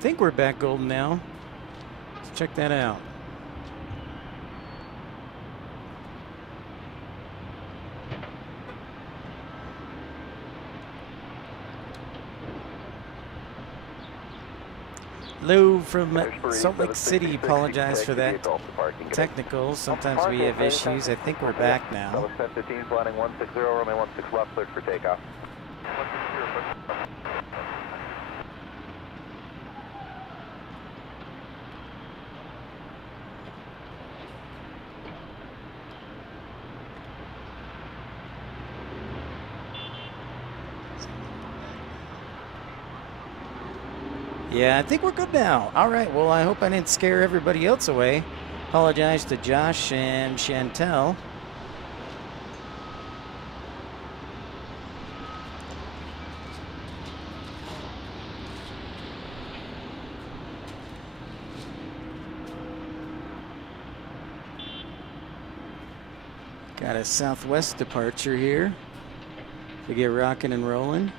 think we're back golden now. Let's check that out. Hello from Salt Lake City. Apologize for that technical. Sometimes we have issues. I think we're back now. 10-15, planning 160, runway 16 left, cleared for takeoff. Yeah, I think we're good now. All right, well, I hope I didn't scare everybody else away. Apologize to Josh and Chantel. Got a southwest departure here to get rocking and rolling.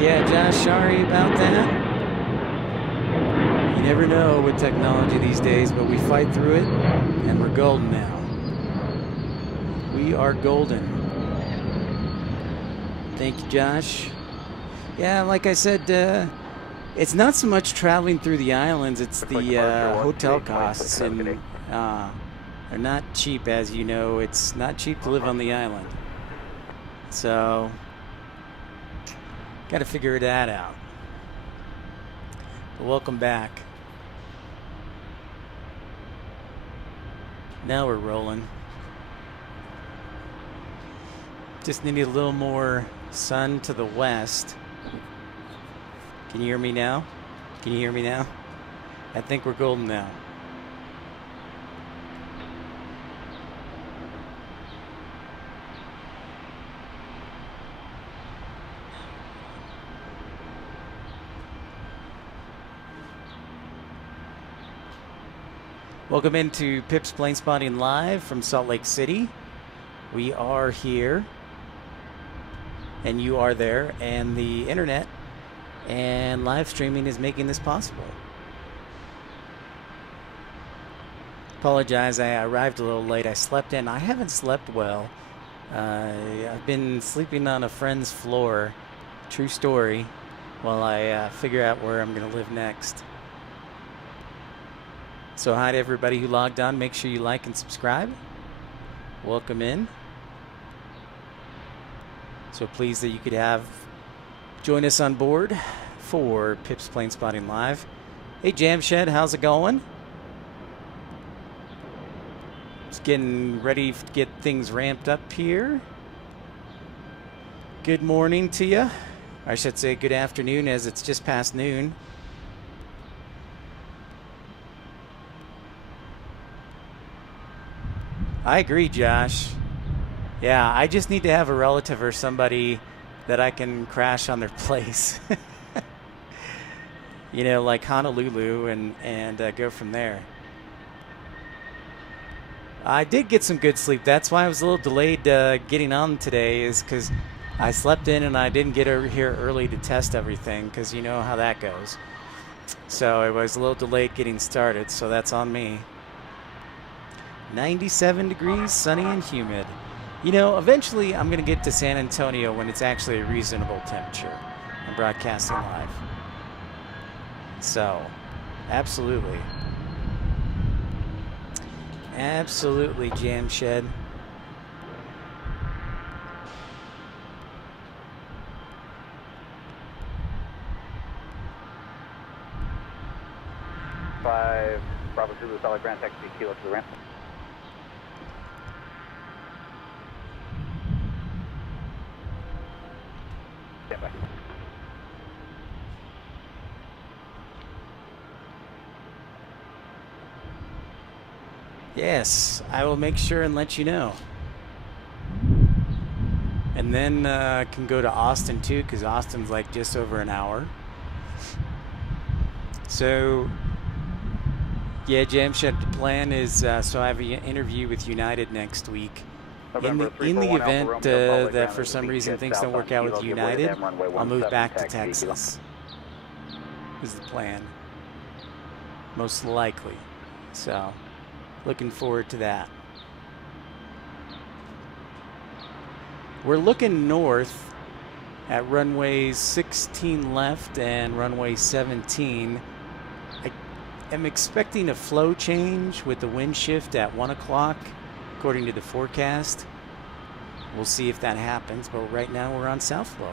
Yeah, Josh, sorry about that. You never know with technology these days, but we fight through it, and we're golden now. We are golden. Thank you, Josh. Yeah, like I said, it's not so much traveling through the islands, it's the hotel costs, and they're not cheap, as you know. It's not cheap to live on the island. So got to figure that out. But welcome back. Now we're rolling. Just needed a little more sun to the west. Can you hear me now? Can you hear me now? I think we're golden now. Welcome into Pip's Planespotting Live from Salt Lake City. We are here, and you are there, and the internet and live streaming is making this possible. Apologize, I arrived a little late. I slept in. I haven't slept well. I've been sleeping on a friend's floor, true story, while I figure out where I'm going to live next. So hi to everybody who logged on. Make sure you like and subscribe. Welcome in. So pleased that you could join us on board for Pip's Planespotting Live. Hey Jamshed, how's it going? Just getting ready to get things ramped up here. Good morning to you. I should say good afternoon, as it's just past noon. I agree, Josh. Yeah, I just need to have a relative or somebody that I can crash on their place. You know, like Honolulu, and go from there. I did get some good sleep. That's why I was a little delayed getting on today, is because I slept in and I didn't get over here early to test everything, because you know how that goes. So I was a little delayed getting started, so that's on me. 97 degrees, sunny and humid. You know, eventually I'm going to get to San Antonio when it's actually a reasonable temperature. I'm broadcasting live. So, absolutely. Absolutely, Jamshed. Five, Bravo Zulu, solid Grand Taxi, kilo to the ramp. Stand by. Yes, I will make sure and let you know. And then can go to Austin too, because Austin's like just over an hour. So, yeah, Jamshed, the plan is, so I have an interview with United next week. In the event that for some reason things don't work out with United, I'll move back to Texas. Is the plan. Most likely. So, looking forward to that. We're looking north at runway 16 left and runway 17. I am expecting a flow change with the wind shift at 1 o'clock, according to the forecast. We'll see if that happens, but right now we're on south flow.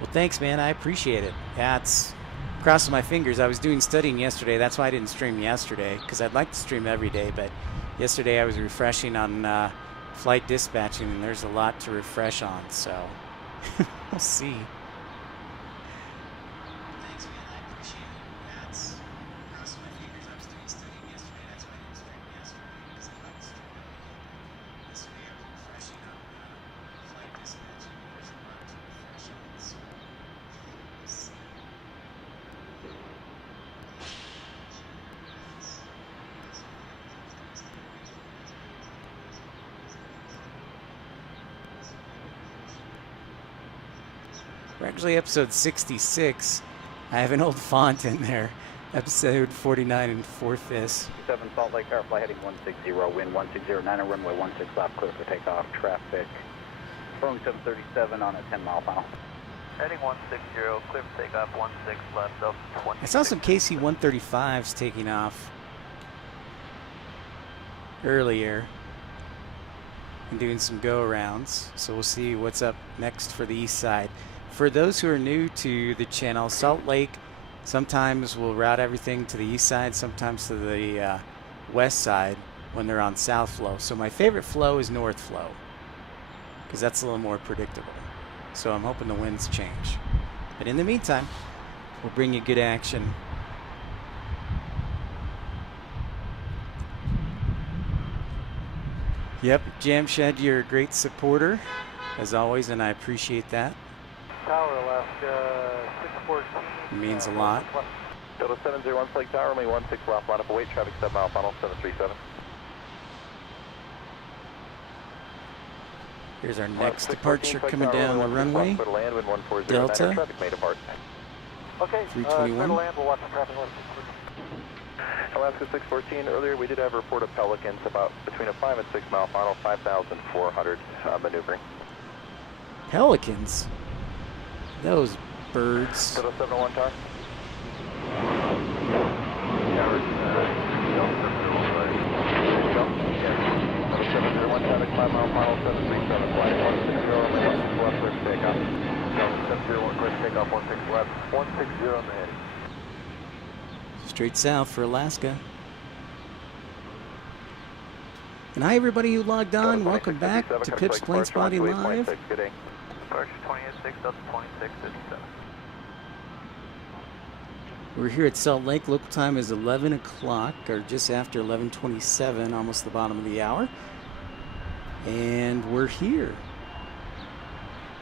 Well, thanks, man. I appreciate it. Yeah, it's crossing my fingers. I was doing studying yesterday. That's why I didn't stream yesterday, because I'd like to stream every day, but yesterday I was refreshing on flight dispatching, and there's a lot to refresh on, so we'll see. Thanks, man. I appreciate it. That's crossing my fingers. I was doing studying yesterday. That's why I didn't stream yesterday, because I'd like to stream every day. Yesterday I was refreshing on flight dispatching, and there's a lot to refresh on, so we'll see. We're actually episode 66. I have an old font in there. Episode 49 and 4/5. 7 Salt Lake, Airfly heading 160, wind 160.9, runway 16 left, clear for takeoff. Traffic. Boeing 737 on a 10-mile final. Heading 160, clear for takeoff, 16 left, up 20. I saw some KC-135s taking off earlier and doing some go-arounds. So we'll see what's up next for the east side. For those who are new to the channel, Salt Lake sometimes will route everything to the east side, sometimes to the west side when they're on south flow. So my favorite flow is north flow, because that's a little more predictable. So I'm hoping the winds change. But in the meantime, we'll bring you good action. Yep, Jamshed, you're a great supporter, as always, and I appreciate that. Tower, Alaska, 614. It means a lot. Delta 701 Lake Tower, runway 16 left, line up await, traffic 7-mile final, 737. Here's our next departure coming down the runway. Delta. Okay, 321. land, we'll watch the traffic. Alaska 614, earlier we did have a report of Pelicans about between a 5 and 6 mile final, 5,400 maneuvering. Pelicans? Those birds. Delta 701 Tower. Delta 701 traffic, 5 mile final, 737, flight 160, only 16 left, clear for takeoff. Delta 701, clear for takeoff, 16 left, 160 on the heading. Straight south for Alaska. And hi everybody who logged on. Welcome back to Pip's Planespotting Live. Departure 28-6, Delta 26-57. We're here at Salt Lake. Local time is 11 o'clock, or just after 11:27, almost the bottom of the hour. And we're here.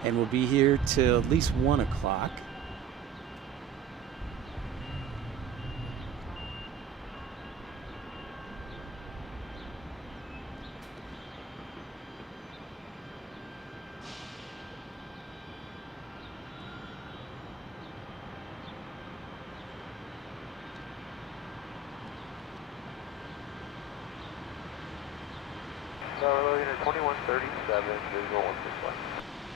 And we'll be here till at least 1 o'clock. We're looking at 2137, visual 161.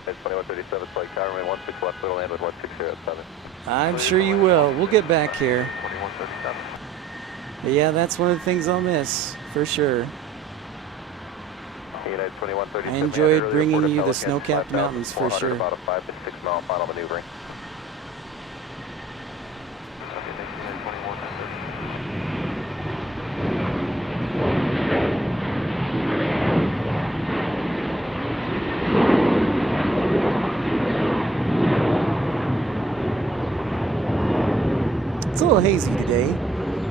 It's 2137, Lake Tower, runway 16 left, we'll land with 160 at 7. I'm sure you will. We'll get back here. 2137. But yeah, that's one of the things I'll miss, for sure. United 2137. I enjoyed bringing you the snow-capped mountains, for sure. About a 5 to 6 mile final maneuvering. Okay, thanks, United 2137. It's a little hazy today.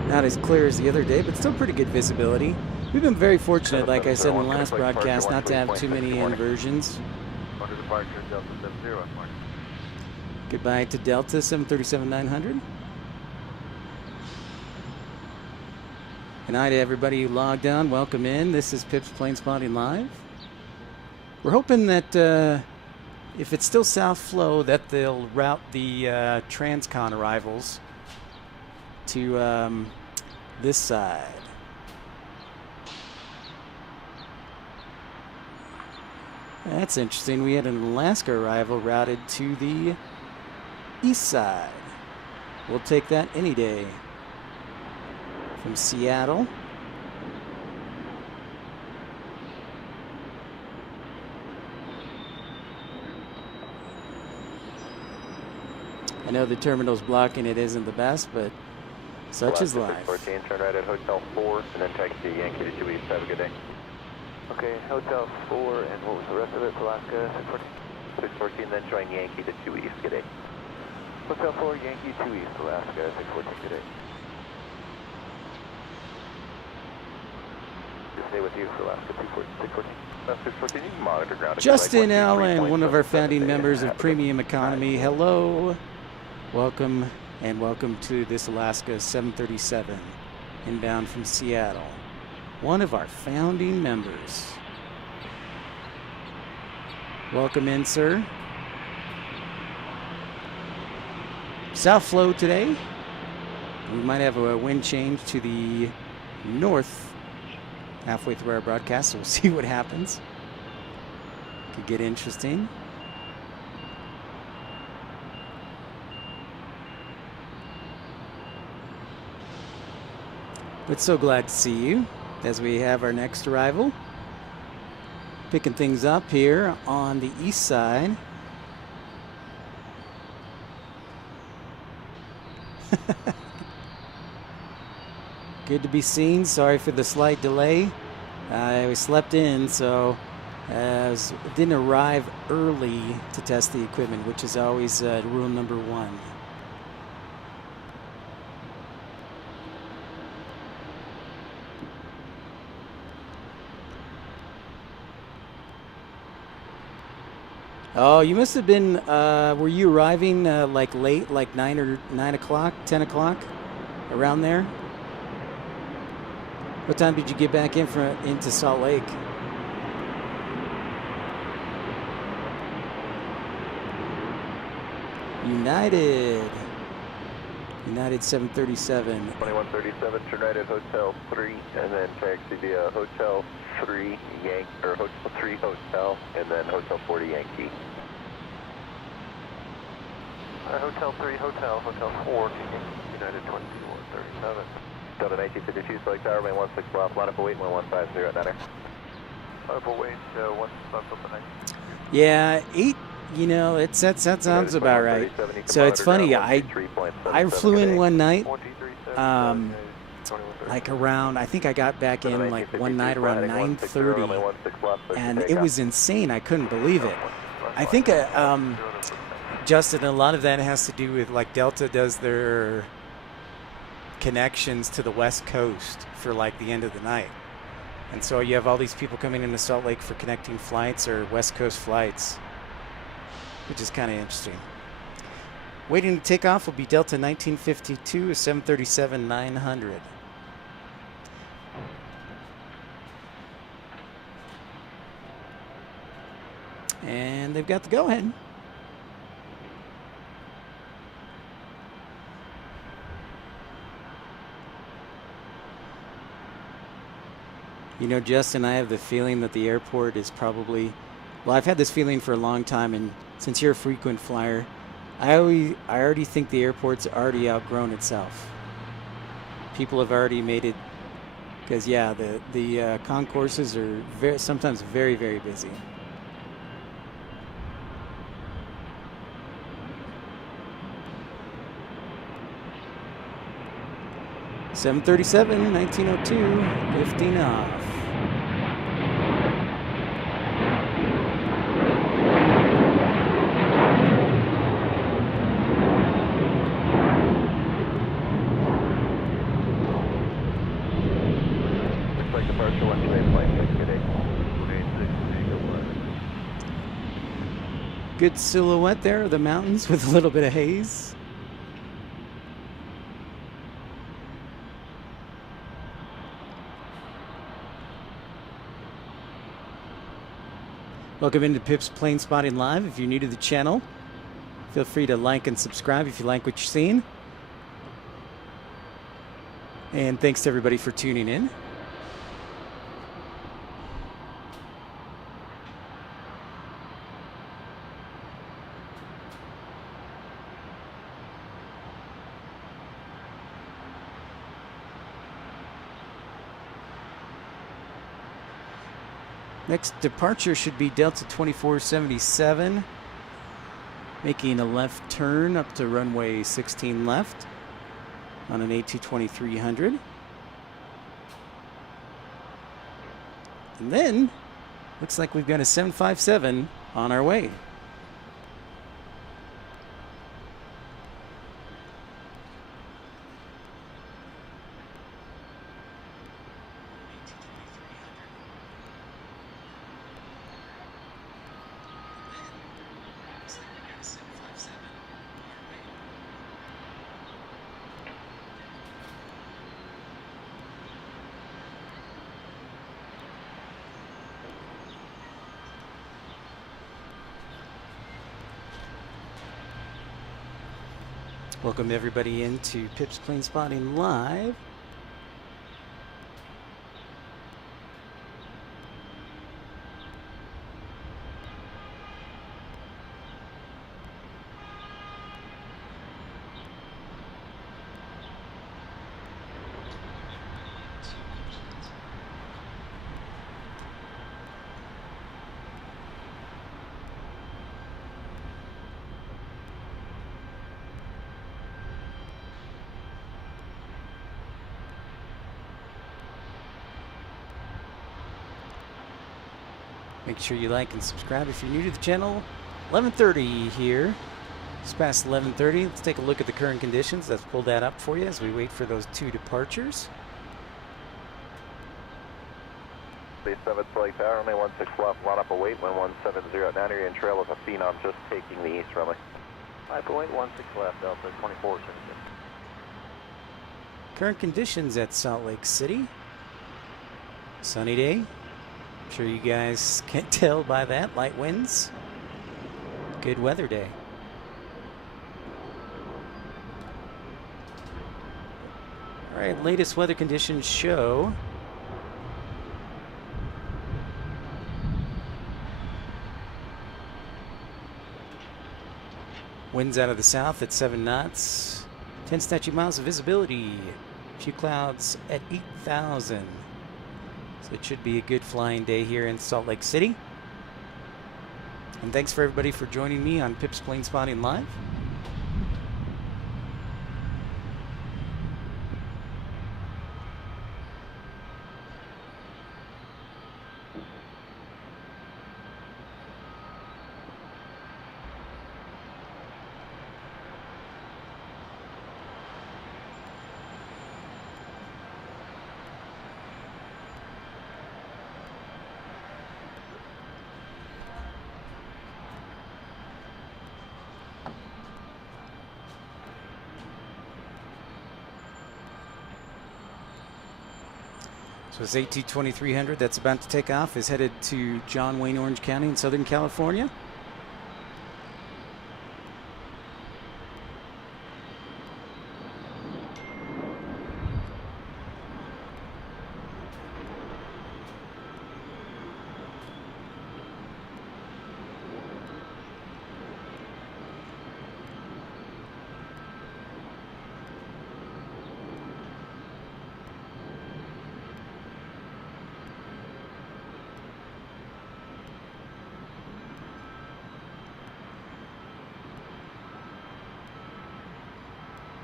Not as clear as the other day, but still pretty good visibility. We've been very fortunate, like I said in the last broadcast, not to have too many inversions. Under departure, Delta 70, morning. Goodbye to Delta 737-900. Good night to everybody who logged on. Welcome in. This is Pip's Planespotting Live. We're hoping that if it's still south flow, that they'll route the Transcon arrivals to this side. That's interesting. We had an Alaska arrival routed to the east side. We'll take that any day. From Seattle. I know the terminal's blocking, it isn't the best, but such is life. 14, turn right at Hotel 4, and then taxi Yankee to 2 East. Have a good day. Okay, Hotel 4, and what was the rest of it? Alaska 614? 614, then join Yankee to 2 East. Good day. Hotel 4, Yankee 2 East, Alaska 614. Good day. Stay with you for Alaska 614. 614, you can monitor ground. Justin Allen, one of our founding members of Premium Economy. Hello. Welcome, and welcome to this Alaska 737 inbound from Seattle. One of our founding members. Welcome in, sir. South flow today. We might have a wind change to the north halfway through our broadcast, so we'll see what happens. Could get interesting. But so glad to see you as we have our next arrival. Picking things up here on the east side. Good to be seen. Sorry for the slight delay. I slept in, so didn't arrive early to test the equipment, which is always rule number one. Oh, you must have been, were you arriving like late, like 9 o'clock, 10 o'clock, around there? What time did you get back into Salt Lake? United 737. 2137, turn right at Hotel 3, and then taxi via Hotel 3 Yankee, or Hotel 3 Hotel, and then Hotel 40 Yankee. Hotel 3 Hotel, Hotel 4, United 2137. Delta 1952, select tower, main 16 left, line up await, 1150 at 9. Line up await, 159. Yeah, 8. You know, that sounds about right. So it's funny. I flew in one night, like around. I think I got back in like one night around 9:30, and it was insane. I couldn't believe it. I think, Justin, a lot of that has to do with like Delta does their connections to the West Coast for like the end of the night, and so you have all these people coming into Salt Lake for connecting flights or West Coast flights, which is kind of interesting. Waiting to take off will be Delta 1952, a 737-900. And they've got the go-ahead. You know, Justin, I have the feeling that the airport is probably, well, I've had this feeling for a long time, and since you're a frequent flyer, I already think the airport's already outgrown itself. People have already made it, because yeah, the concourses are sometimes very, very busy. (737) 1902, lifting off. flight departure, 128 flight 6, good day. Good silhouette there of the mountains with a little bit of haze. Welcome into Pip's Plane Spotting Live. If you're new to the channel, feel free to like and subscribe if you like what you're seeing. And thanks to everybody for tuning in. Next departure should be Delta 2477, making a left turn up to runway 16 left on an A220-300. And then, looks like we've got a 757 on our way. Welcome everybody into Pip's Plane Spotting Live. Make sure you like and subscribe if you're new to the channel. 11:30 here. It's past 11:30. Let's take a look at the current conditions. Let's pull that up for you as we wait for those two departures. 37 Select Tower, runway 16 left, line up await, 1170 at 9 area and trail with a Phenom just taking the east runway. 5.16 left, Delta 2476. Current conditions at Salt Lake City. Sunny day. I'm sure you guys can tell by that. Light winds. Good weather day. All right, latest weather conditions show winds out of the south at 7 knots, 10 statute miles of visibility, a few clouds at 8,000. So it should be a good flying day here in Salt Lake City. And thanks for everybody for joining me on Pip's Plane Spotting Live. So this AT-2300 that's about to take off is headed to John Wayne, Orange County in Southern California.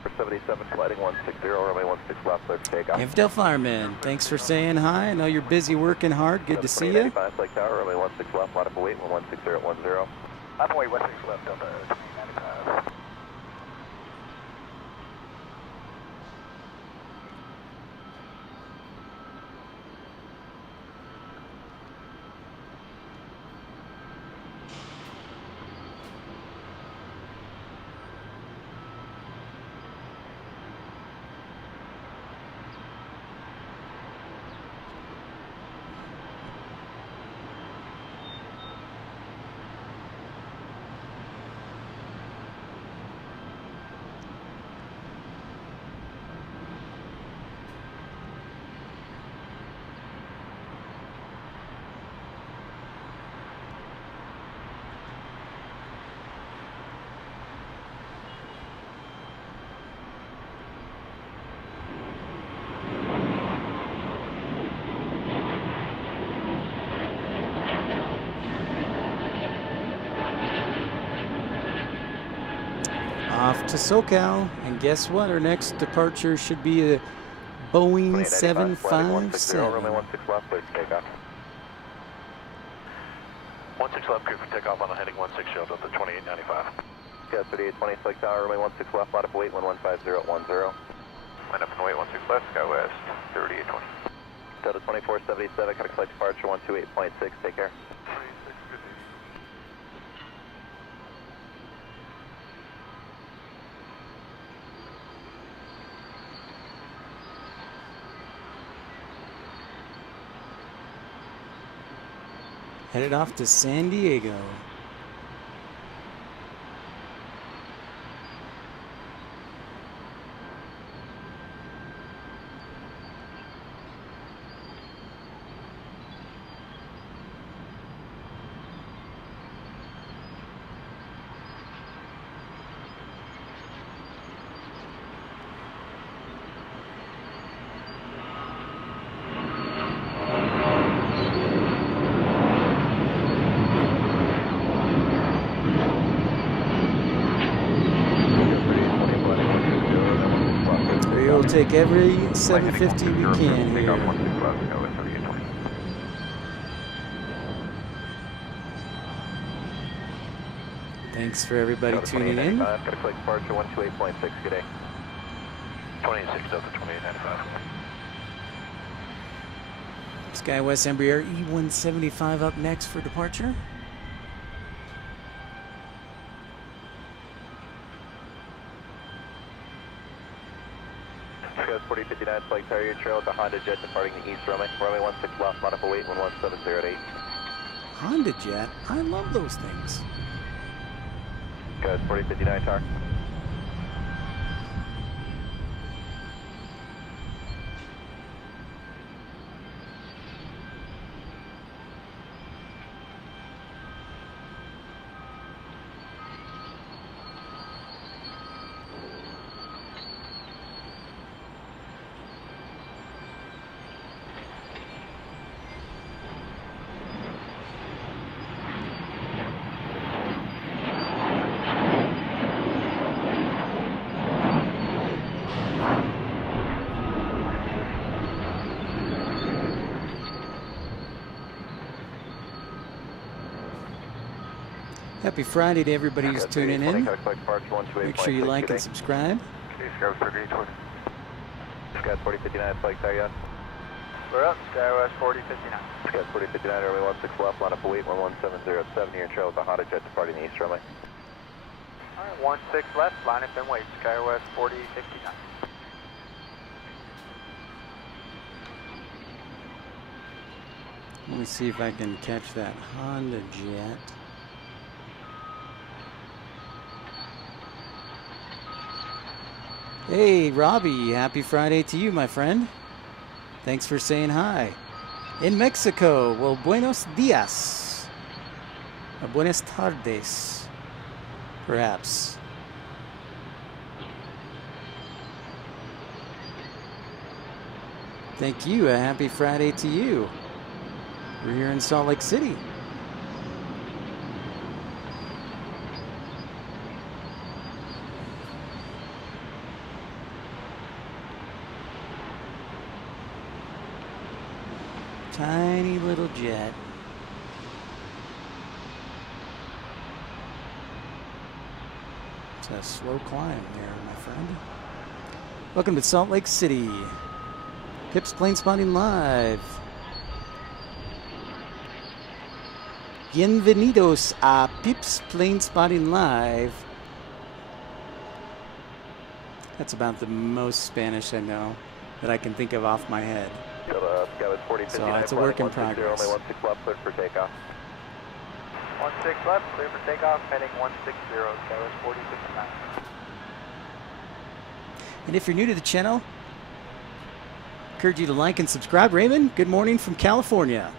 For 77, sliding 160, runway 16 left, clear for takeoff. Infidel Fireman, thanks for saying hi. I know you're busy working hard. Good to see you. 95 Select Tower, runway 16 left, line up await, 160 at 10. I'm away 16 left, Delta 95. off to SoCal. And guess what? Our next departure should be a Boeing 757. Runway 16 left, please take off. 16 left, clear for takeoff on the heading 16, show up to 2895. Got 3826 tower, runway 16 left, line up and wait, 115010. Line up and wait, 16 left, SkyWest, 3820. Delta 2477, contact flight departure 128.6, take care. 26, good day. Headed off to San Diego. We'll take every 750 we can here. Thanks for everybody tuning in. Got a flight departure 128.6, good day. 26 Delta 2895. SkyWest Embraer E175 up next for departure. Skywest 4059, flight carrier trail at the Honda Jet departing the east runway. Runway 16 left, line up and wait, 11708. Honda Jet? I love those things. Skywest 4059 tower. Happy Friday to everybody who's tuning in. Got a flight departure 128.6, Make sure you like good and day. subscribe. Okay, Skywest 3820. Skywest 4059, flight carrier. We're up, SkyWest 4059. Skywest 4059, runway 16 left, line up and wait, 11707 near trail at the Honda Jet departing the east runway. Alright, 16 left, line up and wait, SkyWest 4059. Let me see if I can catch that Honda Jet. Hey, Robbie, happy Friday to you, my friend. Thanks for saying hi. In Mexico, well, buenos dias. Buenas tardes, perhaps. Thank you. A happy Friday to you. We're here in Salt Lake City. Tiny little jet. It's a slow climb there, my friend. Welcome to Salt Lake City. Pip's Planespotting Live. Bienvenidos a Pip's Planespotting Live. That's about the most Spanish I know that I can think of off my head. Skywest 4059, So it's a work in progress. Runway 16 left, clear for takeoff. 16 left, clear for takeoff, heading 160, SkyWest 4059. And if you're new to the channel, encourage you to like and subscribe. Raymond, good morning from California.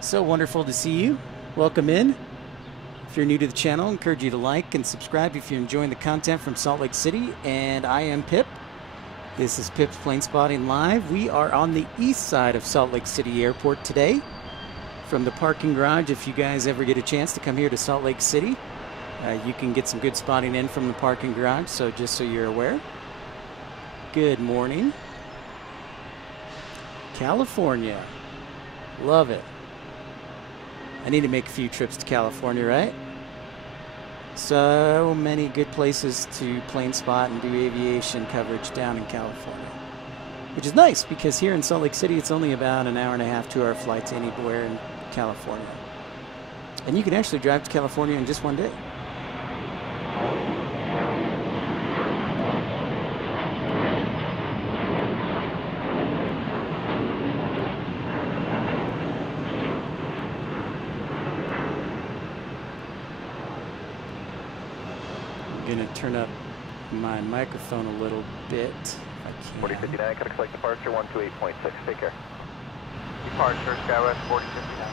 So wonderful to see you. Welcome in. If you're new to the channel, encourage you to like and subscribe if you're enjoying the content from Salt Lake City. And I am Pip. This is Pip's Planespotting Live. We are on the east side of Salt Lake City Airport today. From the parking garage, if you guys ever get a chance to come here to Salt Lake City, You can get some good spotting in from the parking garage, so just so you're aware. Good morning. California. Love it. I need to make a few trips to California, right? So many good places to plane spot and do aviation coverage down in California. Which is nice, because here in Salt Lake City, it's only about an hour and a half, 2-hour flight to anywhere in California. And you can actually drive to California in just one day. I'm going to turn up my microphone a little bit if I can. 4059, can expect departure 128.6. Take care. Departure, SkyWest 4059.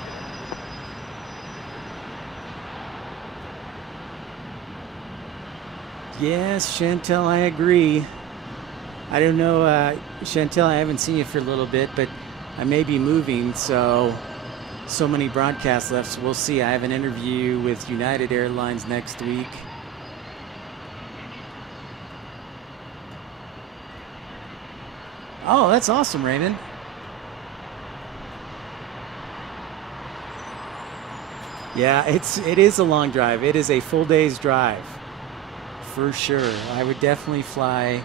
Yes, Chantel, I agree. I don't know, Chantel, I haven't seen you for a little bit, but I may be moving, so many broadcasts left, so we'll see. I have an interview with United Airlines next week. Oh, that's awesome, Raymond. Yeah, it is a long drive. It is a full day's drive. For sure. I would definitely fly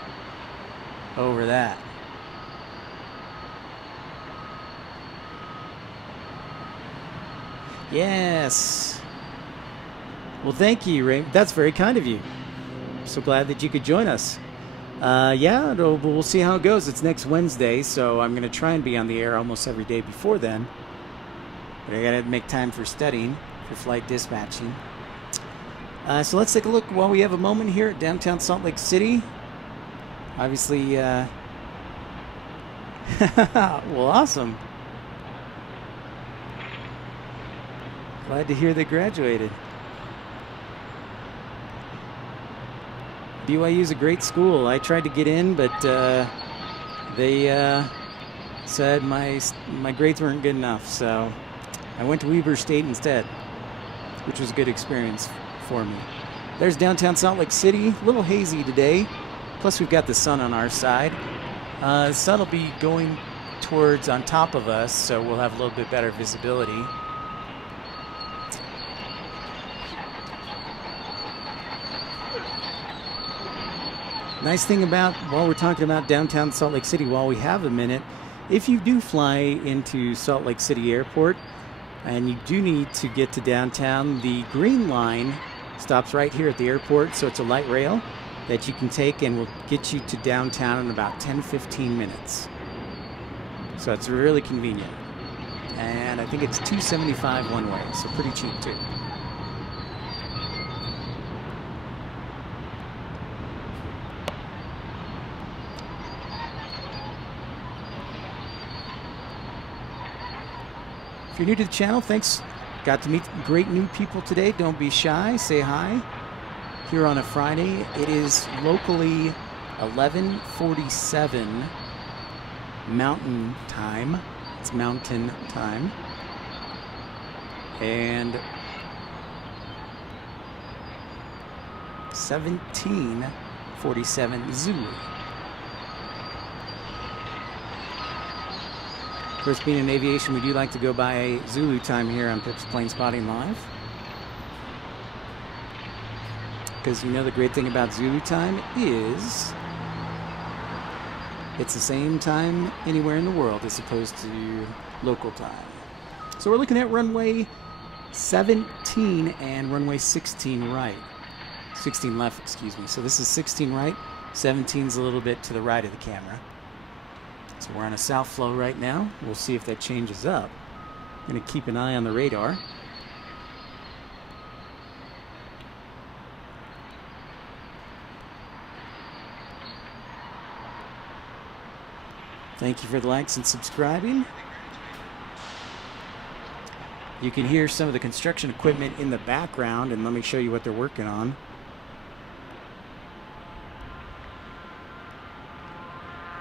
over that. Yes. Well, thank you, Ray. That's very kind of you. So glad that you could join us. Yeah, we'll see how it goes. It's next Wednesday, so I'm going to try and be on the air almost every day before then. But I got to make time for studying, for flight dispatching. So let's take a look while we have a moment here at downtown Salt Lake City. Obviously, well, awesome. Glad to hear they graduated. BYU is a great school. I tried to get in, but they said my grades weren't good enough, so I went to Weber State instead, which was a good experience for me. There's downtown Salt Lake City. A little hazy today. Plus we've got the sun on our side. The sun will be going towards on top of us, so we'll have a little bit better visibility. Nice thing about, while we're talking about downtown Salt Lake City, while we have a minute, if you do fly into Salt Lake City Airport and you do need to get to downtown, the Green Line stops right here at the airport, so it's a light rail that you can take and will get you to downtown in about 10-15 minutes. So it's really convenient. And I think it's $2.75 one way, so pretty cheap too. If you're new to the channel, thanks. Got to meet great new people today. Don't be shy. Say hi. Here on a Friday, it is locally 11:47 Mountain Time. It's Mountain Time. And 17:47 Zulu. Of course, being in aviation, we do like to go by Zulu time here on Pip's Planespotting Live. Because you know the great thing about Zulu time is it's the same time anywhere in the world as opposed to local time. So we're looking at runway 17 and runway 16 right. 16 left, excuse me. So this is 16 right, 17's a little bit to the right of the camera. So we're on a south flow right now. We'll see if that changes up. I'm going to keep an eye on the radar. Thank you for the likes and subscribing. You can hear some of the construction equipment in the background, and let me show you what they're working on.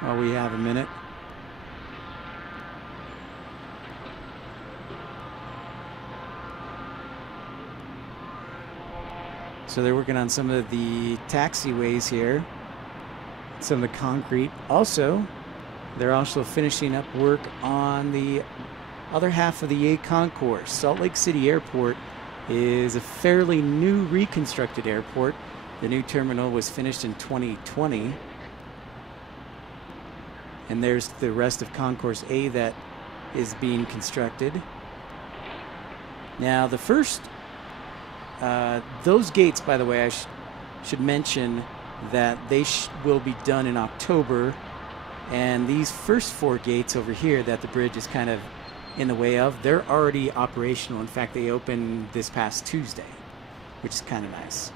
While we have a minute. So they're working on some of the taxiways here, some of the concrete. Also, they're also finishing up work on the other half of the A concourse. Salt Lake City Airport is a fairly new reconstructed airport. The new terminal was finished in 2020. And there's the rest of Concourse A that is being constructed. Now, the first, those gates, by the way, I should mention that they will be done in October. And these first 4 gates over here that the bridge is kind of in the way of, they're already operational. In fact, they opened this past Tuesday, which is kind of nice.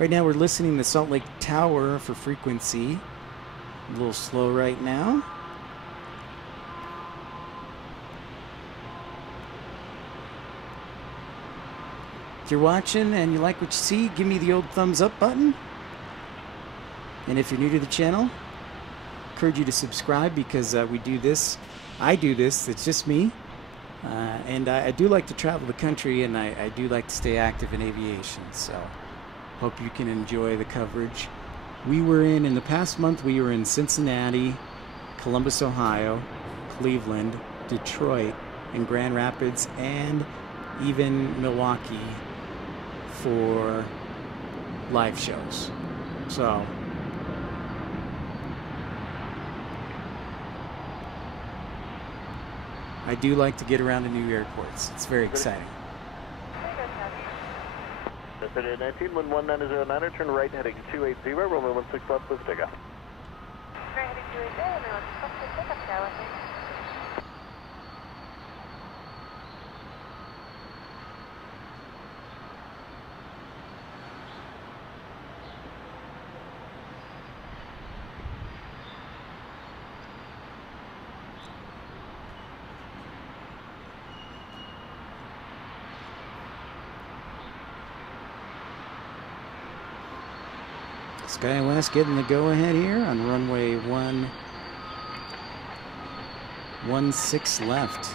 Right now we're listening to Salt Lake Tower for frequency. A little slow right now. If you're watching and you like what you see, give me the old thumbs up button. And if you're new to the channel, I encourage you to subscribe, because we do this. I do this. It's just me. And I do like to travel the country, and I do like to stay active in aviation. So hope you can enjoy the coverage. In the past month, we were in Cincinnati, Columbus, Ohio, Cleveland, Detroit, and Grand Rapids, and even Milwaukee for live shows. So I do like to get around to new airports. It's very exciting. 19, 11909, turn right heading 280, runway 16 left, please take off. Right heading 280, runway 16 left, please take off, Tower. SkyWest getting the go-ahead here on runway 16 left.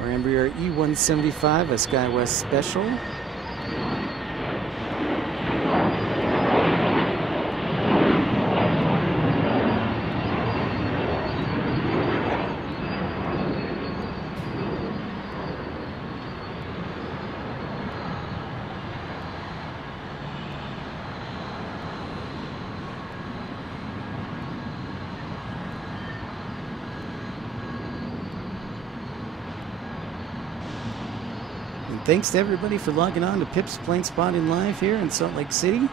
Our Embraer E175, a SkyWest special. And thanks to everybody for logging on to Pip's Planespotting Live here in Salt Lake City. In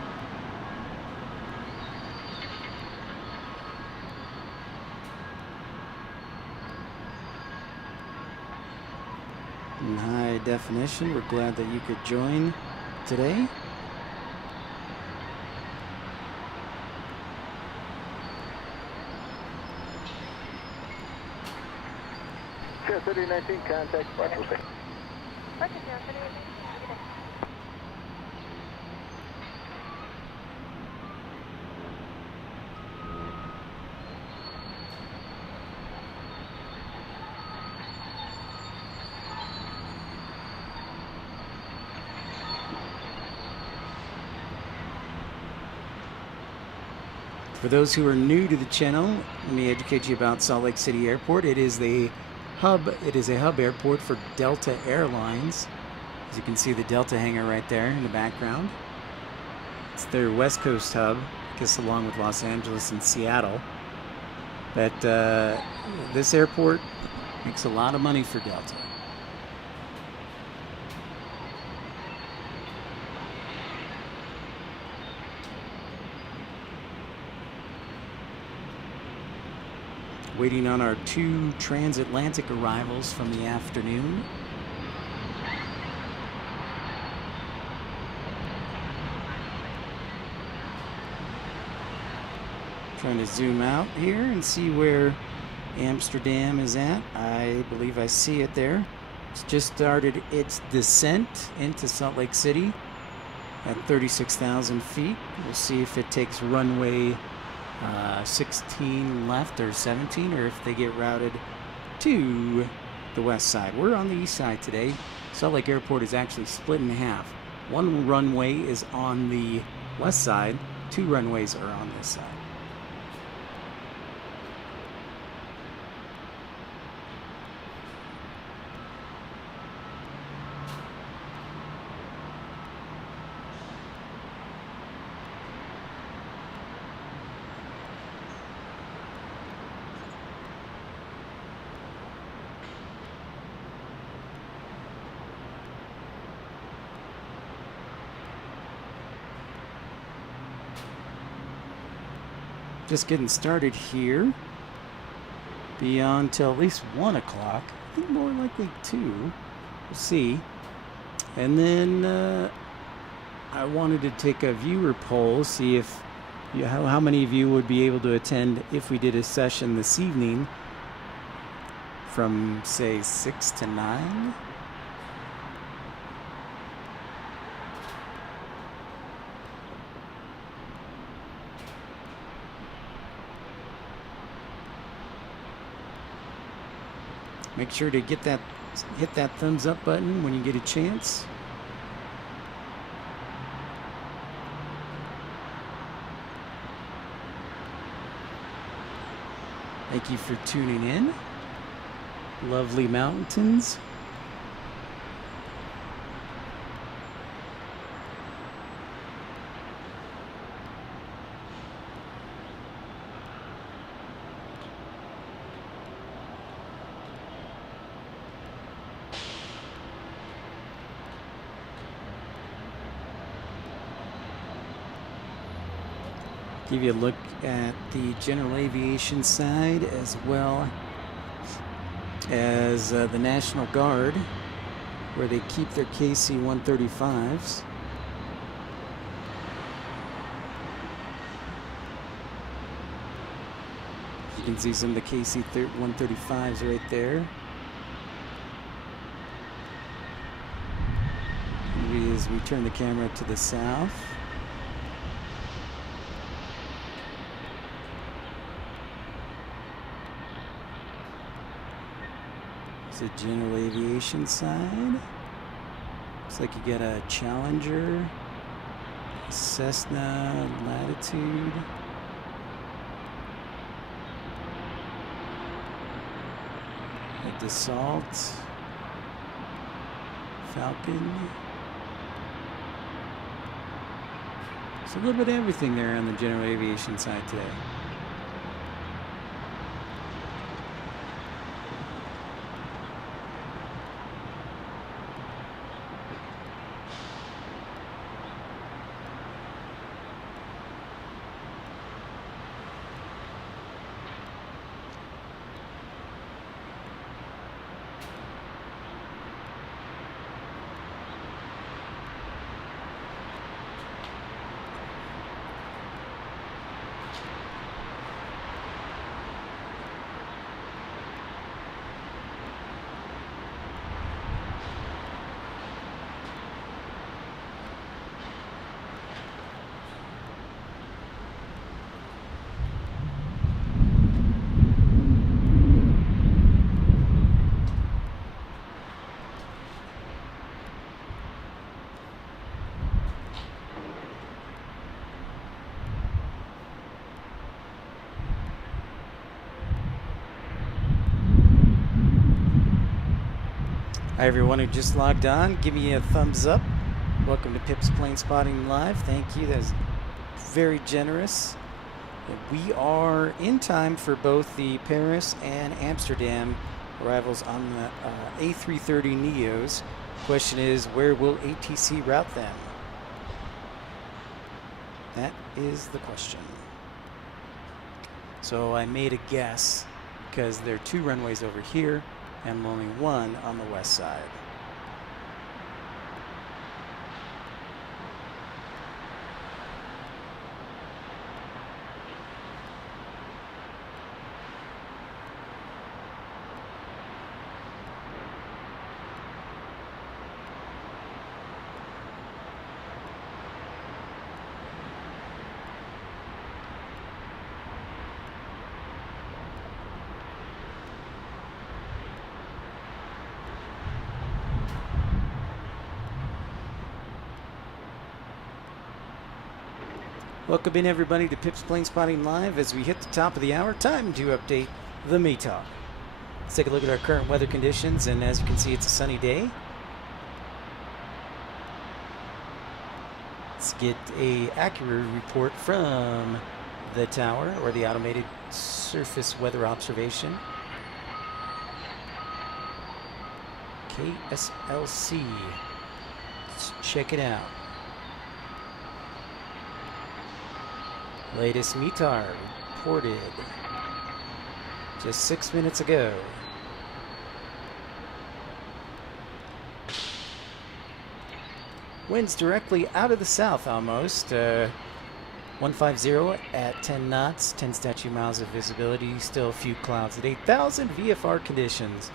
high definition, we're glad that you could join today. Sure, 3019, contact Marshall. Roger, 3019, good day. For those who are new to the channel, let me educate you about Salt Lake City Airport. It is the hub. It is a hub airport for Delta Airlines. As you can see the Delta hangar right there in the background. It's their West Coast hub, I guess along with Los Angeles and Seattle. But this airport makes a lot of money for Delta. Waiting on our 2 transatlantic arrivals from the afternoon. Trying to zoom out here and see where Amsterdam is at. I believe I see it there. It's just started its descent into Salt Lake City at 36,000 feet. We'll see if it takes runway 16 left or 17, or if they get routed to the west side. We're on the east side today. Salt Lake Airport is actually split in half. 1 runway is on the west side, 2 runways are on this side. Just getting started here. Be on till at least 1 o'clock. I think more likely 2. We'll see. And then I wanted to take a viewer poll, see if how many of you would be able to attend if we did a session this evening from, say, 6 to 9. Make sure to hit that thumbs up button when you get a chance. Thank you for tuning in. Lovely mountains. Give you a look at the general aviation side as well as the National Guard, where they keep their KC-135s. You can see some of the KC-135s right there. As we turn the camera to the south. The general aviation side. Looks like you got a Challenger, a Cessna Latitude, a Dassault, Falcon. So a little bit of everything there on the general aviation side today. Hi, everyone who just logged on. Give me a thumbs up. Welcome to Pip's Planespotting Live. Thank you. That is very generous. We are in time for both the Paris and Amsterdam arrivals on the A330 Neos. Question is, where will ATC route them? That is the question. So I made a guess because there are 2 runways over here and only 1 on the west side. Welcome in, everybody, to Pip's Planespotting Live. As we hit the top of the hour, time to update the METOG. Let's take a look at our current weather conditions, and as you can see, it's a sunny day. Let's get a accurate report from the tower, or the automated surface weather observation. SLC. Let's check it out. Latest METAR reported just 6 minutes ago. Winds directly out of the south almost. 150 at 10 knots, 10 statute miles of visibility, still a few clouds at 8,000 VFR conditions.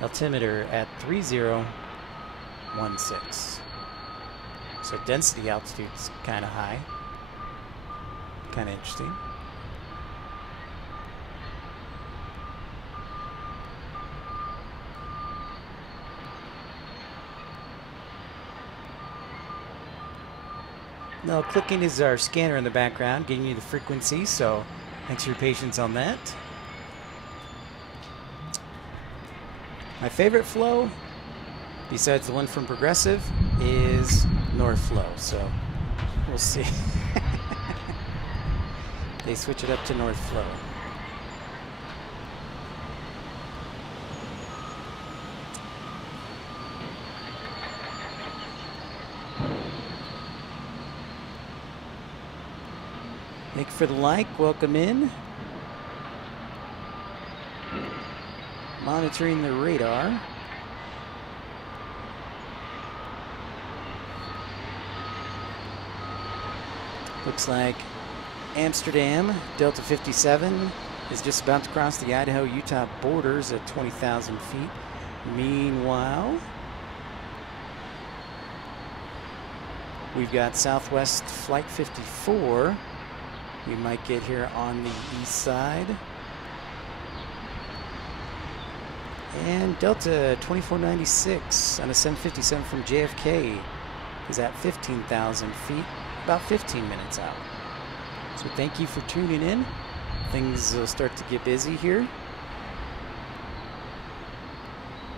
Altimeter at 3016. So density altitude's kind of high. Kind of interesting. Now clicking is our scanner in the background, giving you the frequency, so thanks for your patience on that. My favorite flow, besides the one from Progressive, is North Flow, so we'll see. They switch it up to North Flow. Thank you for the like. Welcome in. Monitoring the radar. Looks like Amsterdam, Delta 57, is just about to cross the Idaho-Utah borders at 20,000 feet. Meanwhile, we've got Southwest Flight 54. We might get here on the east side. And Delta 2496 on a 757 from JFK is at 15,000 feet, about 15 minutes out. So thank you for tuning in. Things will start to get busy here.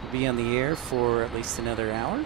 We'll be on the air for at least another hour.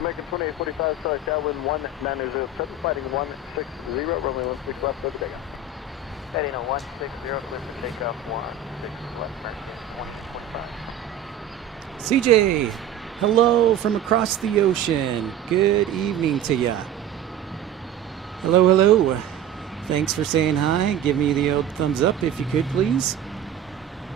American 2845, Starlight Tower, wind 1907, fighting 160, runway 16 left, clear for takeoff. Heading a 160 to clear for takeoff, 16 left, American 2025. CJ, hello from across the ocean. Good evening to ya. Hello, hello. Thanks for saying hi. Give me the old thumbs up if you could, please.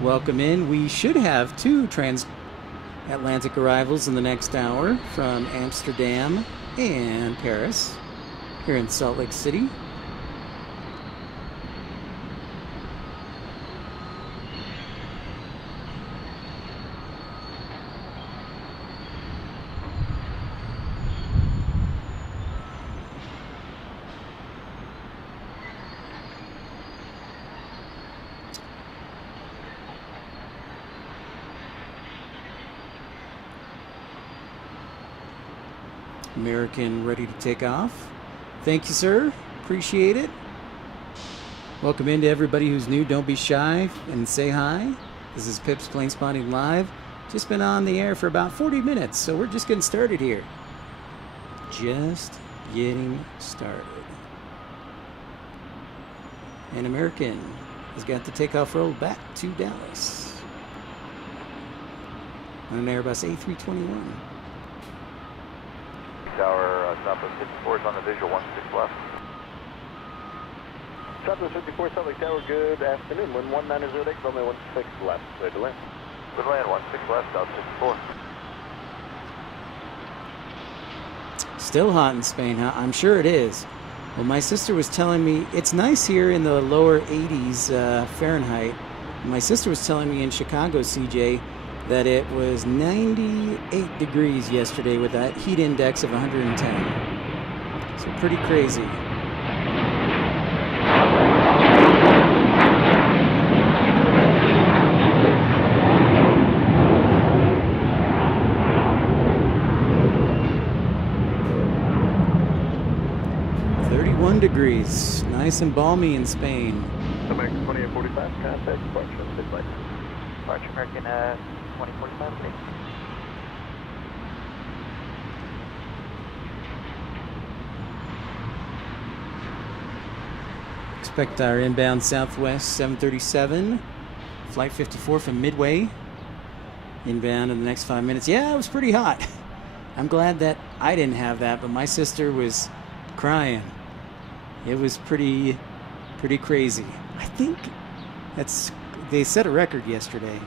Welcome in. We should have 2 transatlantic arrivals in the next hour from Amsterdam and Paris here in Salt Lake City. American ready to take off. Thank you, sir. Appreciate it. Welcome in to everybody who's new. Don't be shy and say hi. This is Pip's Planespotting Live. Just been on the air for about 40 minutes, so we're just getting started here. Just getting started. And American has got the takeoff roll back to Dallas on an Airbus A321. Tower, Southwest 54 is on the visual, 16 left. Southwest 54, Salt Lake Tower, good afternoon. Wind 1908, runway 16 left, clear to land. Good land, 16 left, South 54. Still hot in Spain, huh? I'm sure it is. Well, my sister was telling me it's nice here in the lower 80s Fahrenheit. My sister was telling me in Chicago, CJ, that it was 98 degrees yesterday with that heat index of 110. So pretty crazy. Degrees. Nice and balmy in Spain. American 2845, contact departure, midnight. Departure American 2045, okay. Expect our inbound Southwest 737, Flight 54 from Midway. Inbound in the next 5 minutes. Yeah, it was pretty hot. I'm glad that I didn't have that, but my sister was crying. It was pretty crazy. I think they set a record yesterday.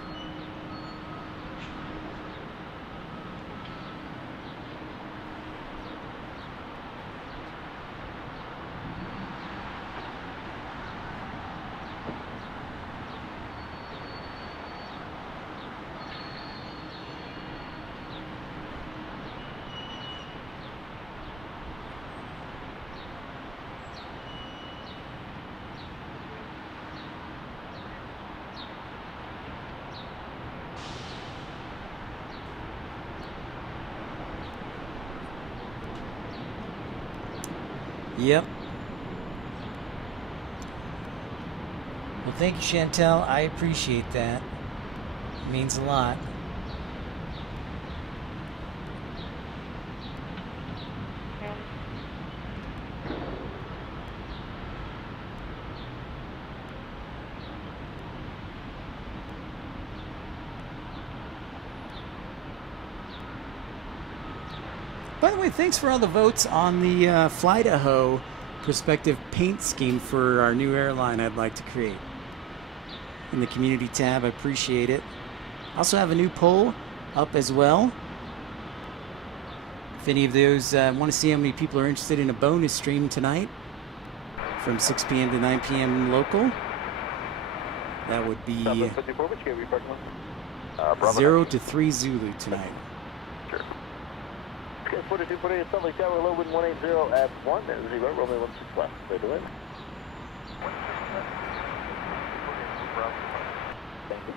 Yep. Well, thank you, Chantel. I appreciate that. It means a lot. By the way, thanks for all the votes on the Flydaho prospective paint scheme for our new airline I'd like to create. In the community tab, I appreciate it. Also have a new poll up as well. If any of those want to see how many people are interested in a bonus stream tonight from 6 p.m. to 9 p.m. local, that would be 0 to 3 Zulu tonight. 4248, Salt Lake Tower, low wind 180 at 1, 0, runway 16 left, clear to land. Thank you.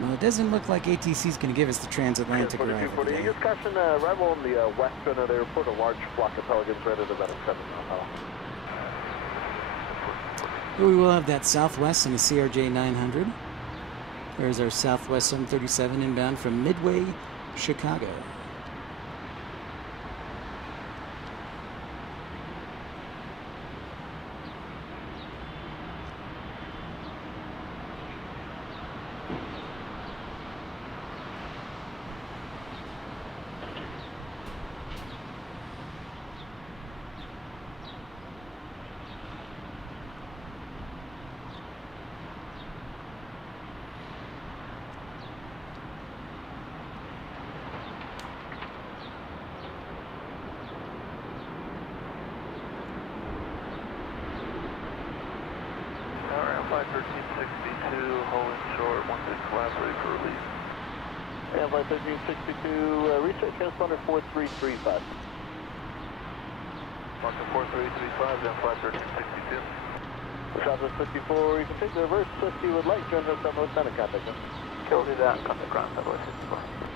Well, it doesn't look like ATC is going to give us the transatlantic arrival 4240, today. you just caution arrival on the west end of the airport, a large flock of pelicans right at about a 7 mile. Here we will have that Southwest and a CRJ 900. There's our Southwest 737 inbound from Midway, Chicago. Flight 1362, holding short, 16 left, ready for release. And Flight 1362, research transponder 4335. Marking 4335, then Flight 1362. Southwest 54, you can take the reverse if you would like, join us on Southwest Center contact. We'll do that and contact ground Southwest 54.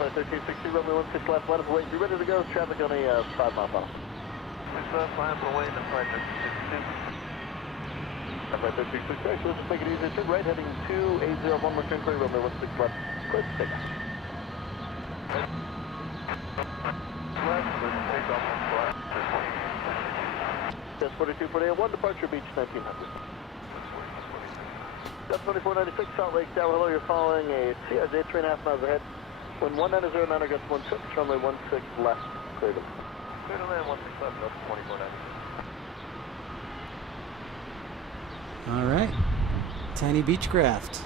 Flight 1360, runway 16 left, let us wait. Be ready to go. Traffic on a 5 mile funnel. 6 left, line for wait, and Flight 1362. Flight 1360, actually, let's make it easier. Turn right, heading 2801, return clear, runway 16 left. Clear to take off. Left, let's take off on flight 13. Just 4248, 1 departure, beach 1900. That's 2496, Salt Lake Tower. Hello, you're following a CRJ 3.5 miles ahead. When 1909, I got 16, runway 16 left, clear to land. Clear to land, 16 left, up 2490. All right. Tiny Beechcraft.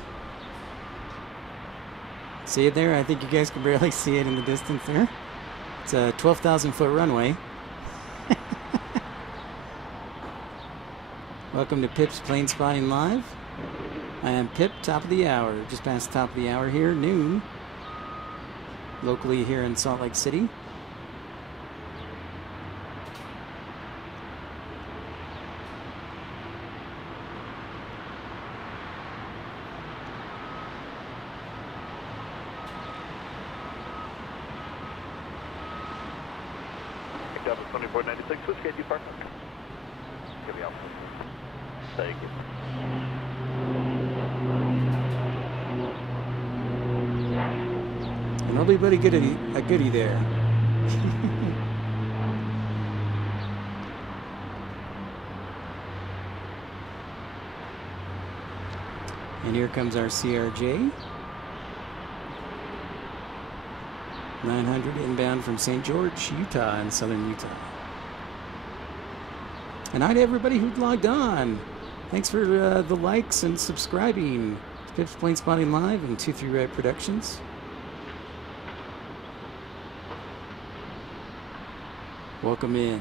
See it there? I think you guys can barely see it in the distance there. It's a 12,000 foot runway. Welcome to Pip's Planespotting Live. I am Pip, top of the hour. Just past the top of the hour here, noon. Locally here in Salt Lake City. Picked up at 2496, switchgate department. Give me out. Thank you. Nobody but a goodie there. And here comes our CRJ 900 inbound from St. George, Utah, in southern Utah. And hi to everybody who logged on. Thanks for the likes and subscribing to Pip's Planespotting Live and 23 Red Productions. Welcome in.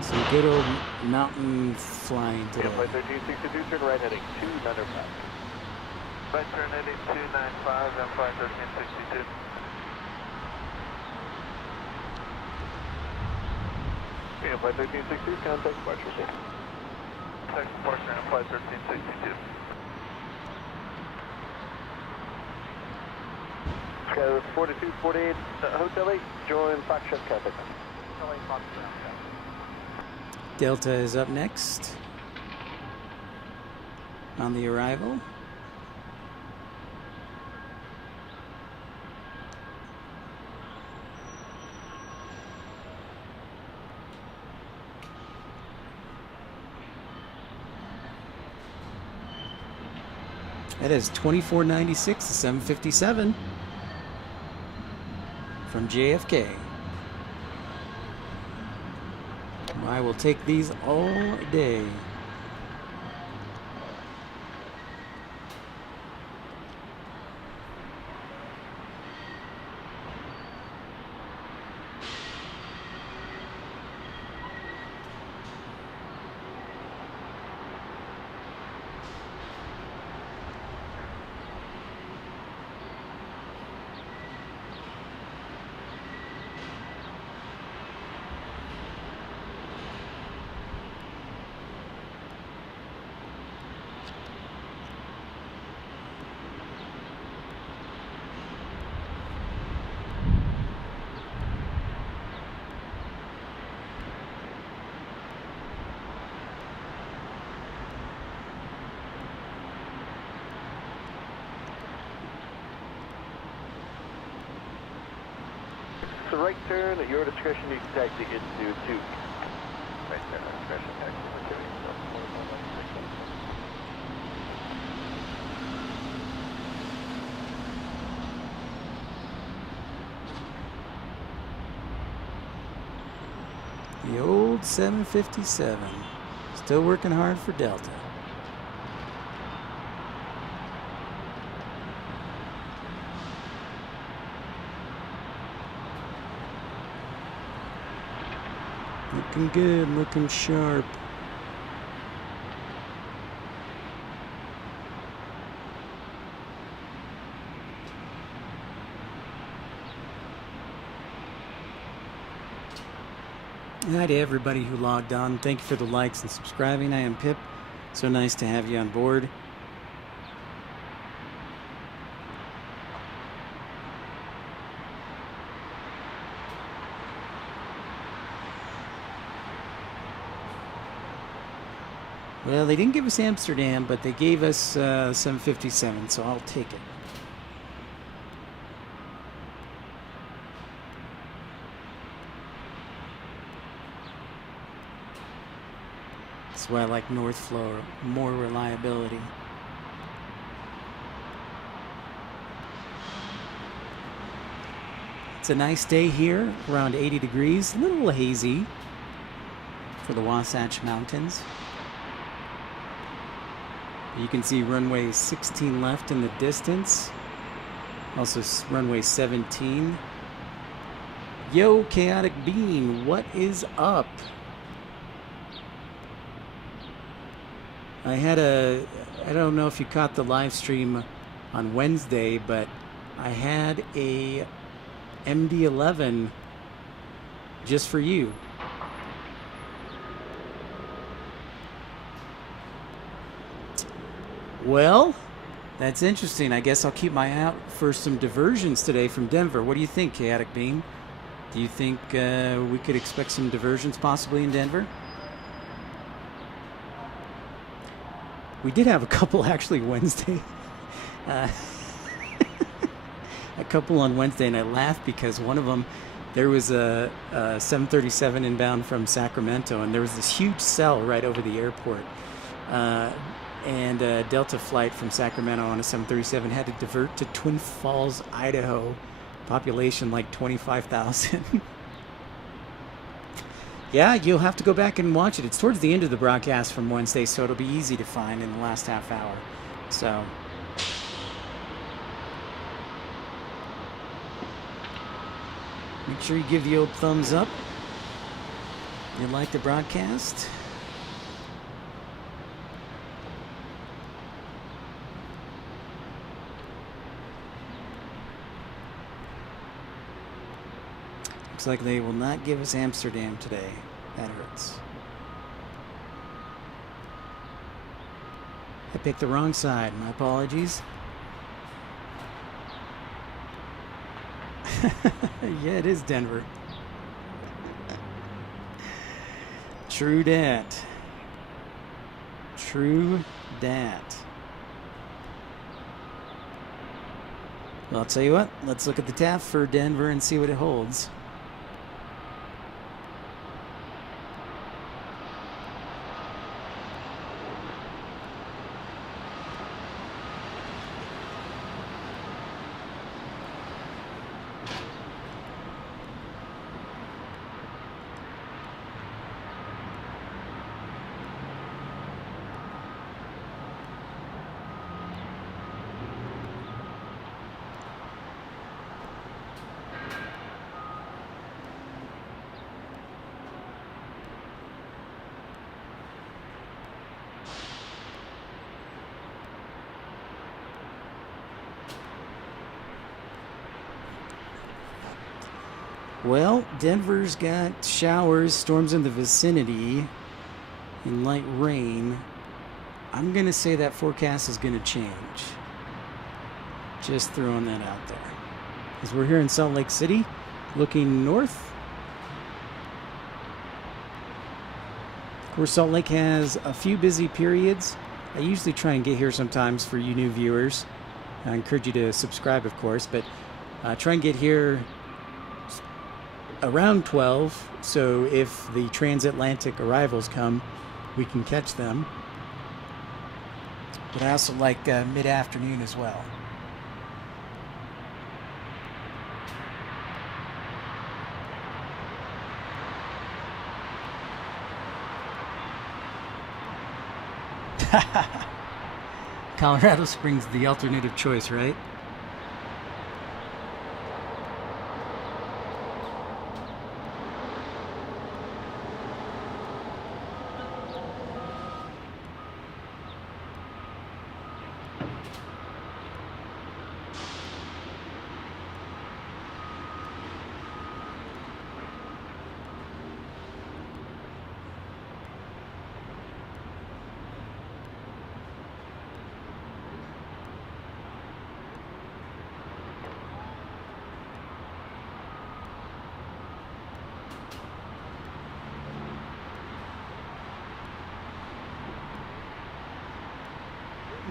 Some good old mountain flying today. Flight 1362, turn right heading 295. Right turn heading 295, then Flight 1362. Flight 1362, contact departure, sir. Contact departure and Flight 1362. Sky 4248, Hotel 8, join Foxtrot contact. Hotel 8, Foxtrot. Delta is up next on the arrival. That is 2496 to 757 from JFK. I will take these all day. right turn at your discretion. You can taxi into 2. Right there, discretion, taxi for 2 East. The old 757. Still working hard for Delta. Looking good, looking sharp. Hi to everybody who logged on. Thank you for the likes and subscribing. I am Pip. So nice to have you on board. Well, they didn't give us Amsterdam, but they gave us 757, so I'll take it. That's why I like North Flow, more reliability. It's a nice day here, around 80 degrees, a little hazy for the Wasatch Mountains. You can see runway 16 left in the distance. Also runway 17. Yo, Chaotic Bean, what is up? I don't know if you caught the live stream on Wednesday, but I had a MD-11 just for you. Well, that's interesting. I guess I'll keep my eye out for some diversions today from Denver. What do you think, Chaotic Bean? Do you think we could expect some diversions possibly in Denver? We did have a couple actually Wednesday. A couple on Wednesday, and I laughed because one of them, there was a 737 inbound from Sacramento, and there was this huge cell right over the airport. And a Delta flight from Sacramento on a 737 had to divert to Twin Falls, Idaho. Population like 25,000. Yeah, you'll have to go back and watch it. It's towards the end of the broadcast from Wednesday, so it'll be easy to find in the last half hour. So, make sure you give the old thumbs up. You like the broadcast? Looks like they will not give us Amsterdam today. That hurts. I picked the wrong side. My apologies. Yeah, it is Denver. True dat. True dat. Well, I'll tell you what. Let's look at the TAF for Denver and see what it holds. Well, Denver's got showers, storms in the vicinity, and light rain. I'm going to say that forecast is going to change. Just throwing that out there. As we're here in Salt Lake City, looking north. Of course, Salt Lake has a few busy periods. I usually try and get here sometimes for you new viewers. I encourage you to subscribe, of course, but try and get here around 12, so if the transatlantic arrivals come, we can catch them. But I also like mid-afternoon as well. Colorado Springs, the alternative choice, right?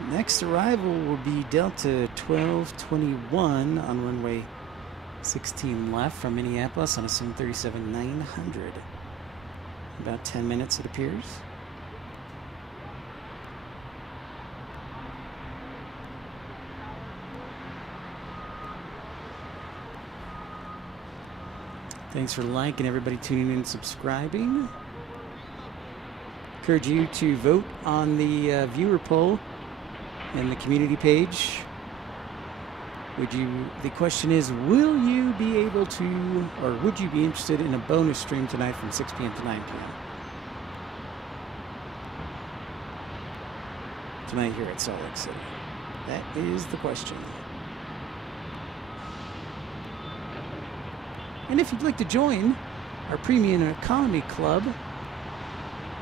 Next arrival will be Delta 1221 on runway 16 left from Minneapolis on a 737-900. About 10 minutes, it appears. Thanks for liking, everybody tuning in and subscribing. Encourage you to vote on the viewer poll in the community page. The question is, will you be able to, or would you be interested in a bonus stream tonight from 6 p.m. to 9 p.m.? Tonight here at Salt Lake City. That is the question. And if you'd like to join our Premium Economy Club,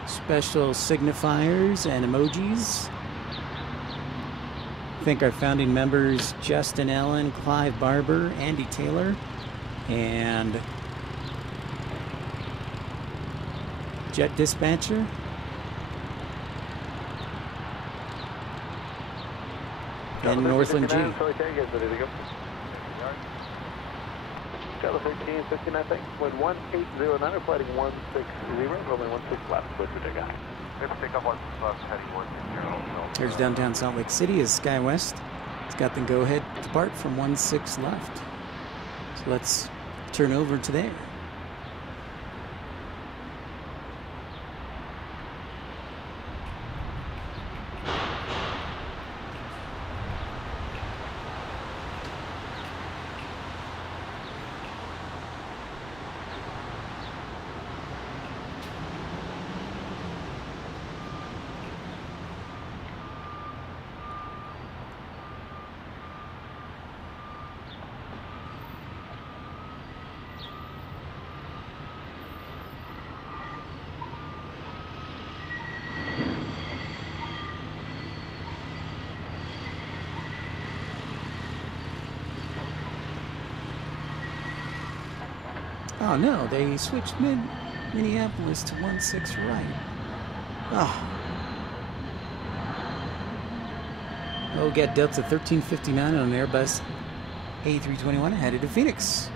special signifiers and emojis. Thank our founding members Justin Allen, Clive Barber, Andy Taylor, and Jet Dispatcher. And Northland G. Delta 1359, thanks. Wind 1809, flighting 160, runway 16 left, clear for takeoff. Clear for takeoff, 16 left, heading 160. Here's downtown Salt Lake City as SkyWest. It's got the go-ahead to depart from 16 left. So let's turn over to there. Oh no, they switched Minneapolis to 16 right. Oh. We'll get Delta 1359 on an Airbus A321 headed to Phoenix.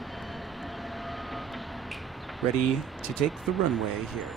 Ready to take the runway here.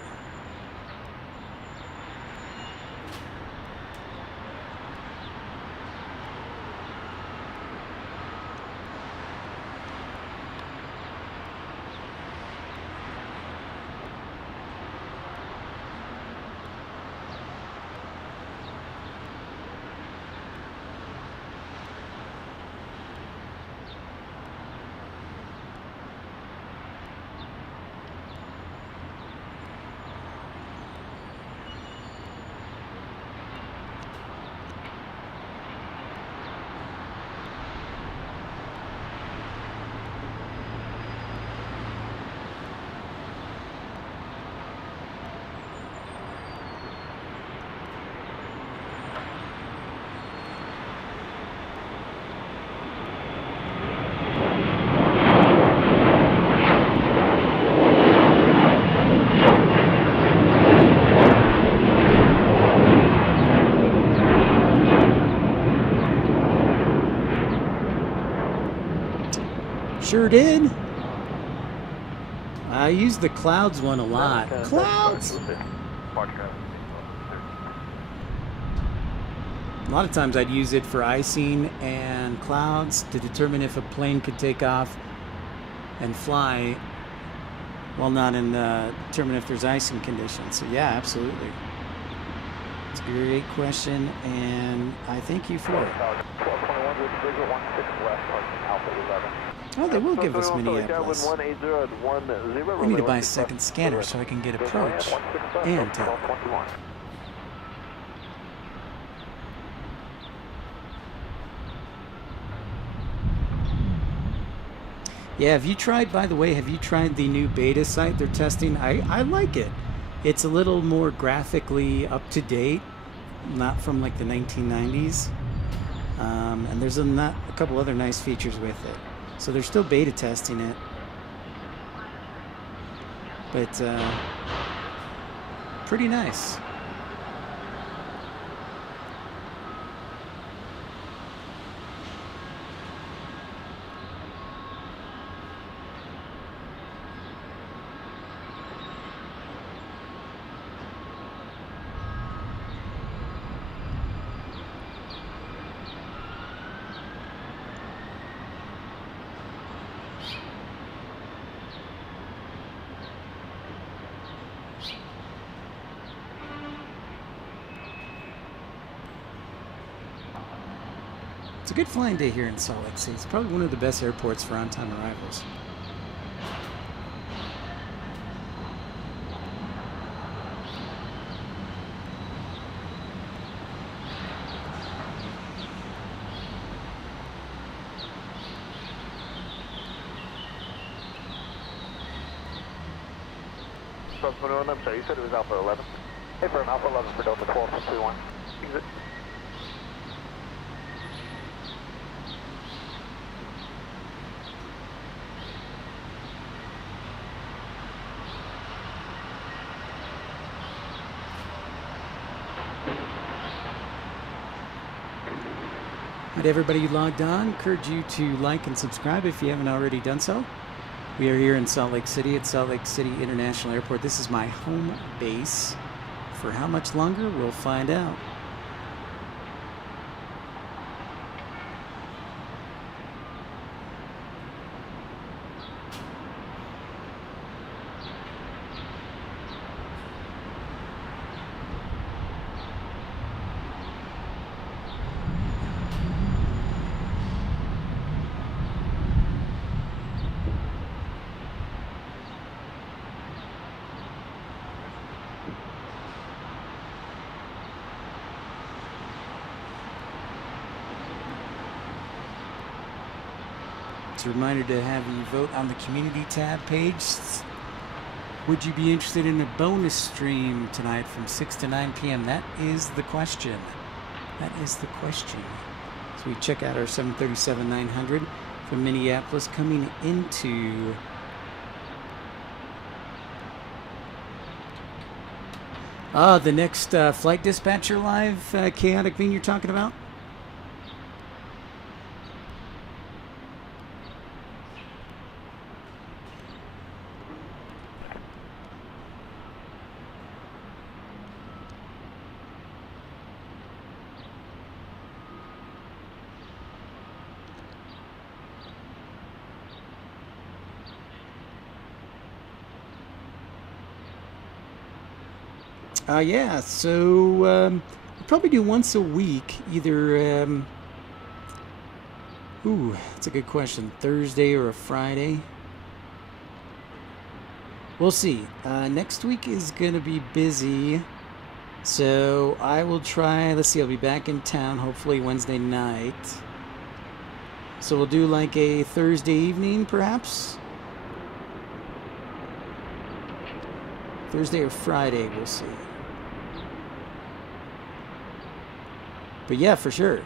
Sure did. I use the clouds one a lot. Clouds! A lot of times I'd use it for icing and clouds to determine if a plane could take off and fly while not in determine if there's icing conditions. So yeah, absolutely. It's a great question, and I thank you for it. Oh, they will give us Minneapolis. I need to buy a second scanner so I can get approach and tail. Yeah, have you tried, by the way, have you tried the new beta site they're testing? I like it. It's a little more graphically up to date, not from like the 1990s. And there's a couple other nice features with it. So they're still beta testing it. But pretty nice. It's a good flying day here in Salt Lake City. It's probably one of the best airports for on-time arrivals. I'm sorry, you said it was Alpha 11? Hey, firm, Alpha 11 for Delta 12 from 31. Exit. Alright, everybody logged on, encourage you to like and subscribe if you haven't already done so. We are here in Salt Lake City at Salt Lake City International Airport. This is my home base. For how much longer, we'll find out. It's a reminder to have you vote on the community tab page. Would you be interested in a bonus stream tonight from 6 to 9 p.m.? That is the question. That is the question. So we check out our 737-900 from Minneapolis coming into the next flight dispatcher live chaotic bean you're talking about? Yeah, so we'll probably do once a week, either, that's a good question, Thursday or a Friday. We'll see. Next week is going to be busy, so I will try, let's see, I'll be back in town hopefully Wednesday night. So we'll do like a Thursday evening, perhaps? Thursday or Friday, we'll see. But yeah, for sure.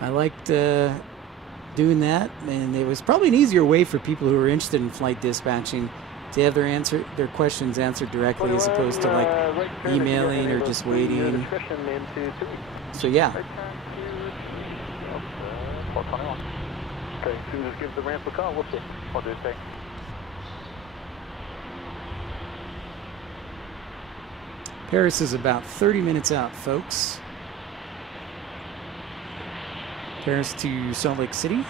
I liked doing that, and it was probably an easier way for people who are interested in flight dispatching to have their questions answered directly as opposed to like emailing or just waiting. So yeah. Okay, soon just give the ramp a call. We'll see. We'll do the same. Paris is about 30 minutes out, folks. Paris to Salt Lake City.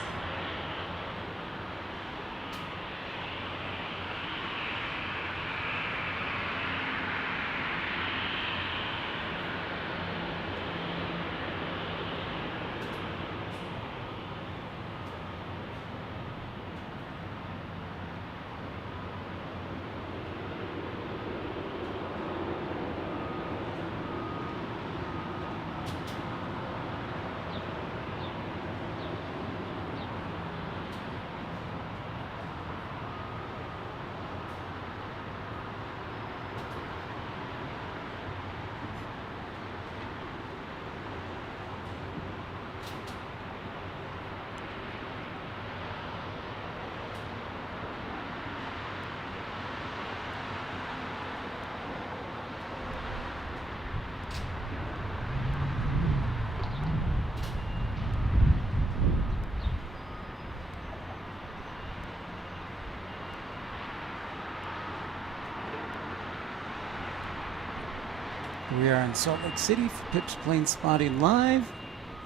We are in Salt Lake City for Pip's Planespotting Live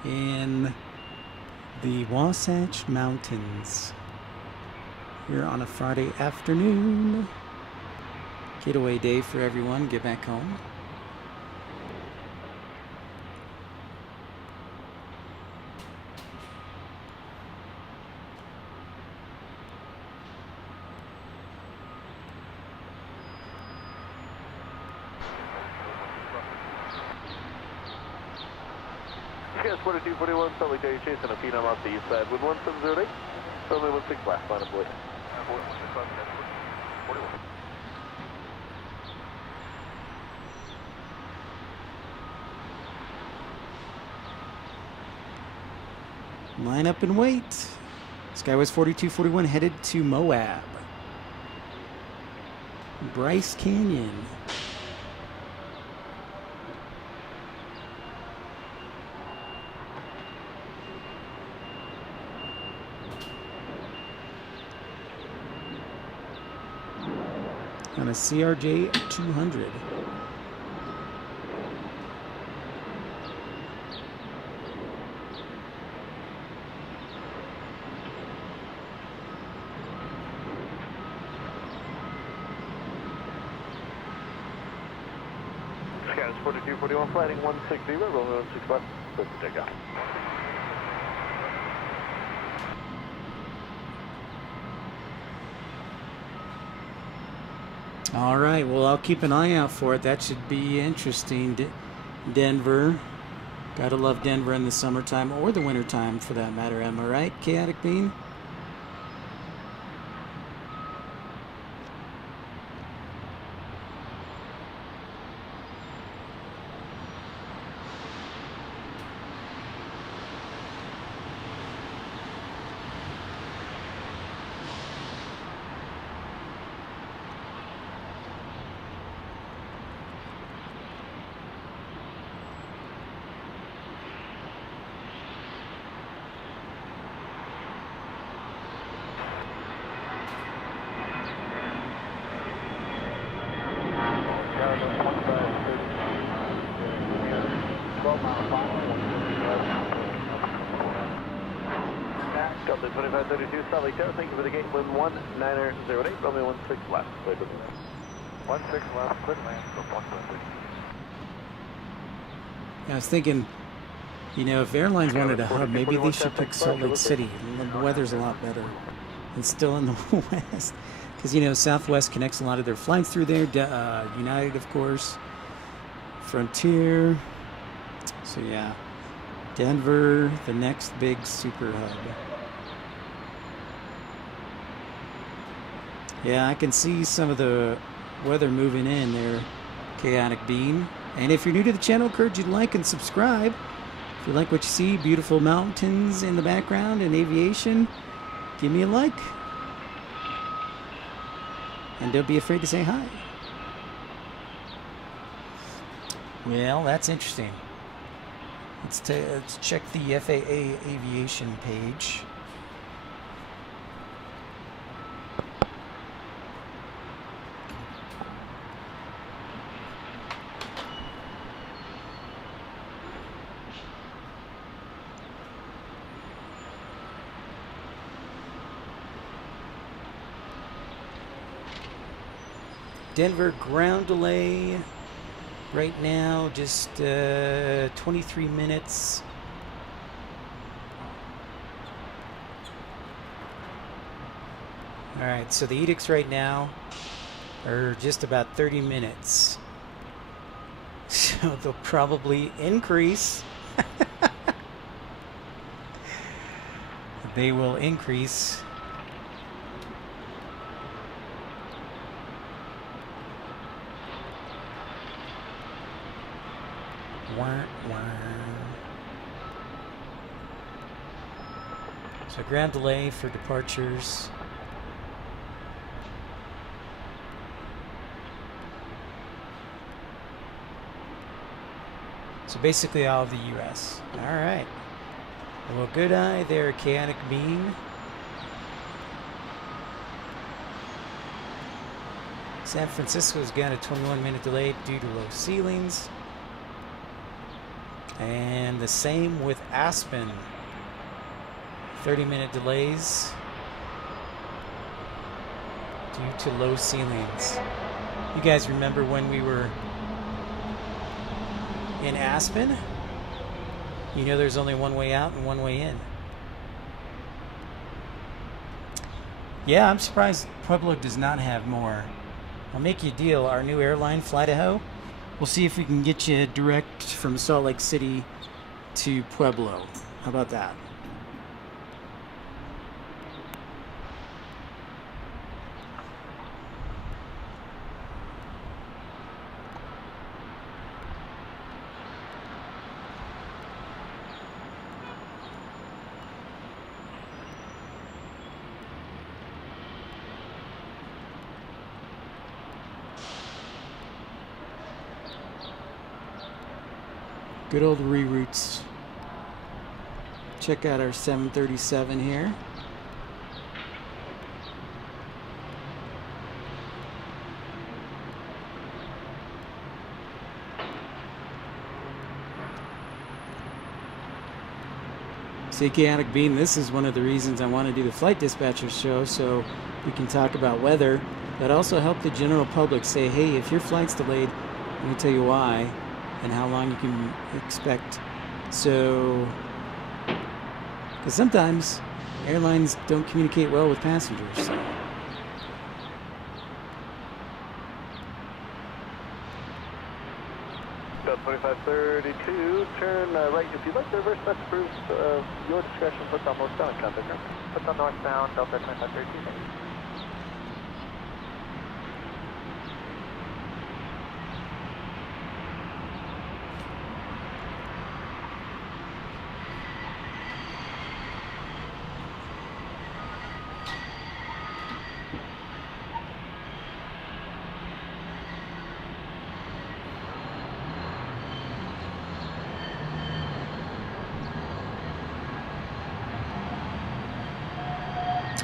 in the Wasatch Mountains. Here on a Friday afternoon. Getaway day for everyone. Get back home. Yes, 4241, Salt Lake City, chasing a phenom off the east side. With 1708, runway 16 left, line of boy. 41. Line up and wait. Skywest 4241 headed to Moab. Bryce Canyon. On a CRJ 200. Sky's 4241, flighting 160, rolling 16 left, clear for takeoff. All right, well, I'll keep an eye out for it. That should be interesting. Denver. Gotta love Denver in the summertime or the wintertime for that matter. Am I right, Chaotic Bean? Delta 2532, Salt Lake Tower, thank you for the gate, wind 1908, runway 16 left, clear for 16 left, clear to land, so 120. I was thinking, you know, if airlines wanted a hub, maybe they should pick Salt Lake City. The weather's a lot better. It's still in the west. Because, you know, Southwest connects a lot of their flights through there. United, of course. Frontier. So, yeah. Denver, the next big super hub. Yeah, I can see some of the weather moving in there, Chaotic Bean. And if you're new to the channel, encourage you to like and subscribe. If you like what you see, beautiful mountains in the background and aviation, give me a like. And don't be afraid to say hi. Well, that's interesting. Let's check the FAA aviation page. Denver ground delay right now, just 23 minutes. All right, so the edicts right now are just about 30 minutes. So they'll probably increase. They will increase. So ground delay for departures. So basically all of the U.S. All right. Well, good eye there, chaotic beam. San Francisco's got a 21-minute delay due to low ceilings. And the same with Aspen. 30-minute delays due to low ceilings. You guys remember when we were in Aspen? You know there's only one way out and one way in. Yeah, I'm surprised Pueblo does not have more. I'll make you a deal. Our new airline, Fly-to-Ho, we'll see if we can get you direct from Salt Lake City to Pueblo. How about that? Good old reroutes. Check out our 737 here. See, chaotic beam, this is one of the reasons I want to do the flight dispatcher show, so we can talk about weather, but also help the general public say, hey, if your flight's delayed, I'm going to tell you why and how long you can expect. So, because sometimes airlines don't communicate well with passengers. So. About 2532, turn right. If you'd like to reverse, that's approved. Your discretion. Put on northbound, contact number. Put on northbound, Delta 2532.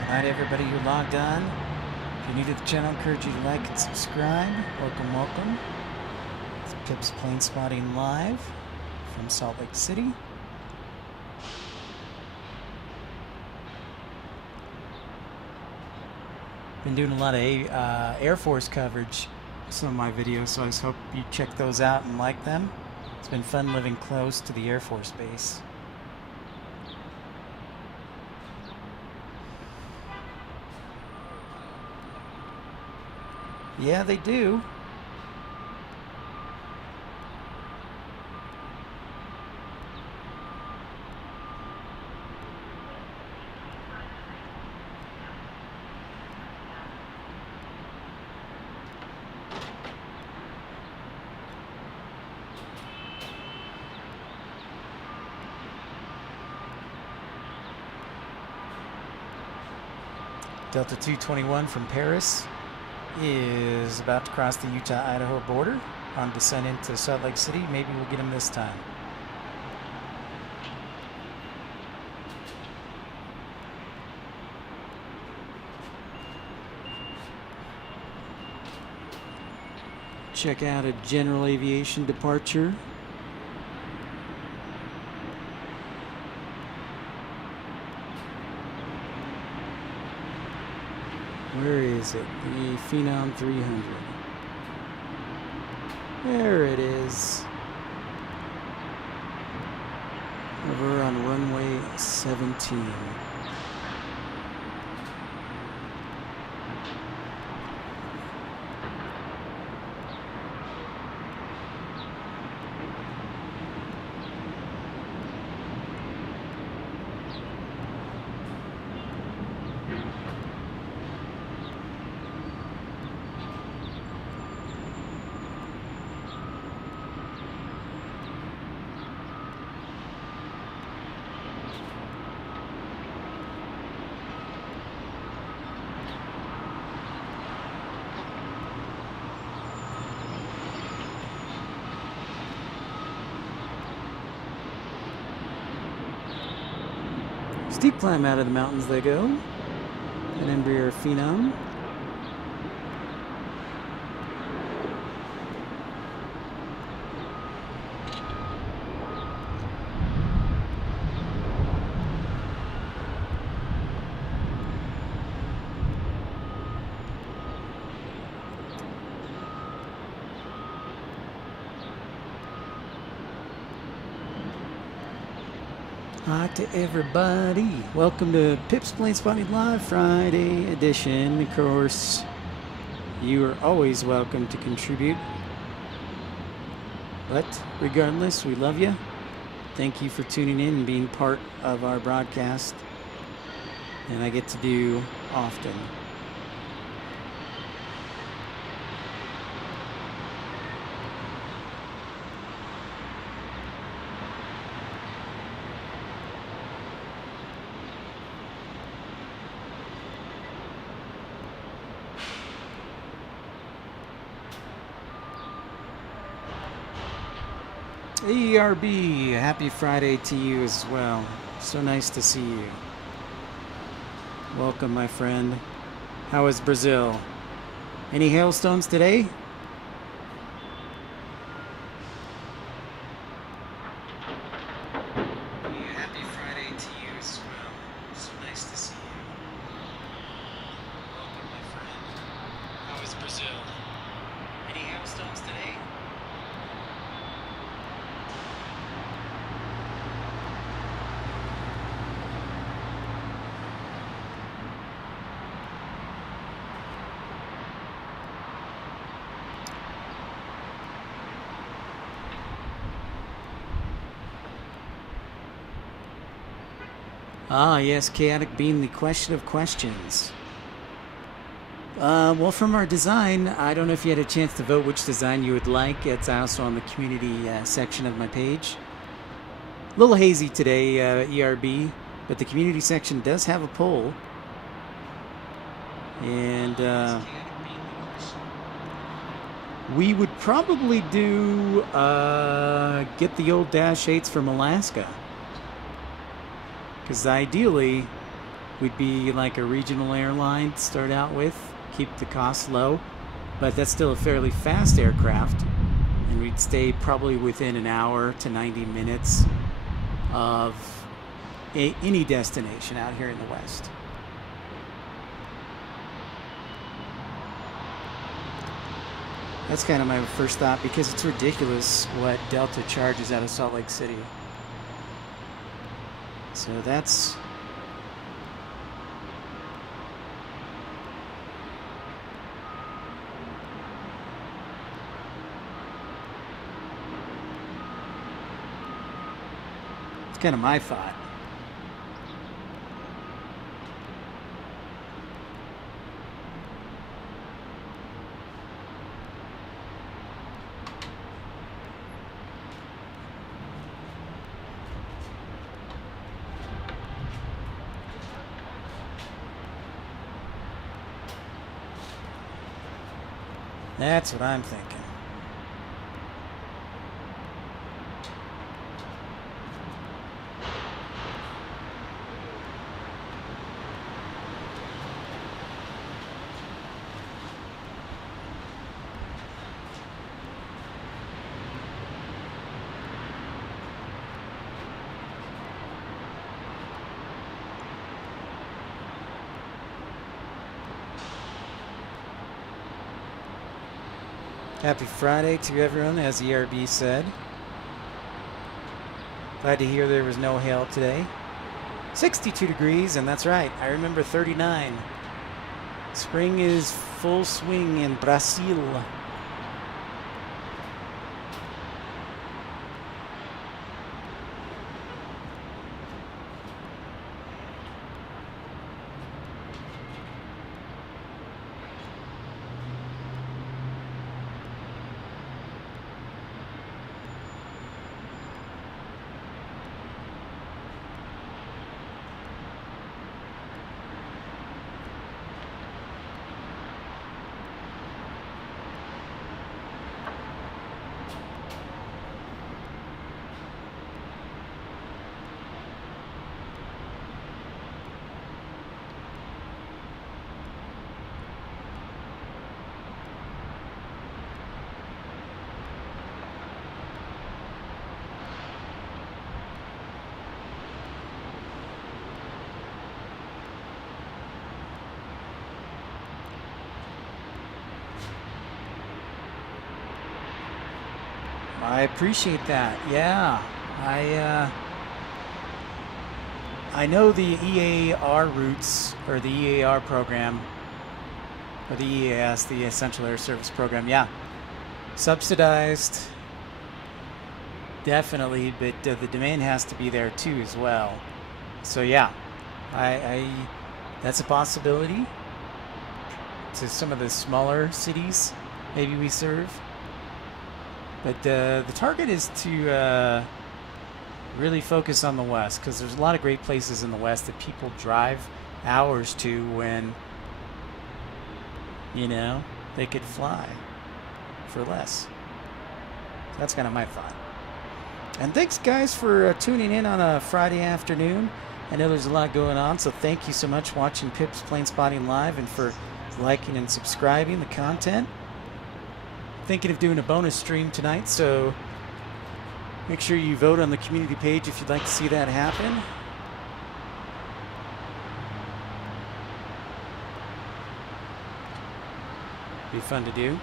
Alright, everybody who logged on, if you're new to the channel, I encourage you to like and subscribe. Welcome, welcome. It's Pip's Planespotting live from Salt Lake City. Been doing a lot of Air Force coverage, some of my videos, so I just hope you check those out and like them. It's been fun living close to the Air Force Base. Yeah, they do. Delta 221 from Paris is about to cross the Utah-Idaho border on descent into Salt Lake City. Maybe we'll get him this time. Check out a general aviation departure. Where is it? The Phenom 300. There it is. Over on runway 17. Steep climb out of the mountains they go. An Embraer Phenom. Hi to everybody. Welcome to Pip's Planespotting Live Friday edition. Of course, you are always welcome to contribute. But regardless, we love you. Thank you for tuning in and being part of our broadcast. And I get to do often. ERB, happy Friday to you as well. So nice to see you. Welcome, my friend. How is Brazil? Any hailstones today? Happy Friday to you as well. So nice to see you. Welcome, my friend. How is Brazil? Any hailstones today? Ah, yes, Chaotic Beam, the question of questions. Well, from our design, I don't know if you had a chance to vote which design you would like. It's also on the community section of my page. A little hazy today, ERB, but the community section does have a poll. And we would probably do get the old Dash 8s from Alaska. Because ideally, we'd be like a regional airline to start out with, keep the costs low, but that's still a fairly fast aircraft, and we'd stay probably within an hour to 90 minutes of any destination out here in the West. That's kind of my first thought, because it's ridiculous what Delta charges out of Salt Lake City. So that's kind of my thought. That's what I'm thinking. Happy Friday to everyone, as ERB said. Glad to hear there was no hail today. 62 degrees, and that's right, I remember 39. Spring is full swing in Brazil. I appreciate that. Yeah, I know the EAR routes, or the EAR program, or the EAS, the Essential Air Service Program. Yeah, subsidized, definitely, but the demand has to be there too as well. So yeah, that's a possibility to some of the smaller cities maybe we serve. But the target is to really focus on the West, because there's a lot of great places in the West that people drive hours to when, you know, they could fly for less. So that's kind of my thought. And thanks, guys, for tuning in on a Friday afternoon. I know there's a lot going on, so thank you so much for watching Pip's Planespotting Live and for liking and subscribing the content. Thinking of doing a bonus stream tonight, so make sure you vote on the community page if you'd like to see that happen. Be fun to do.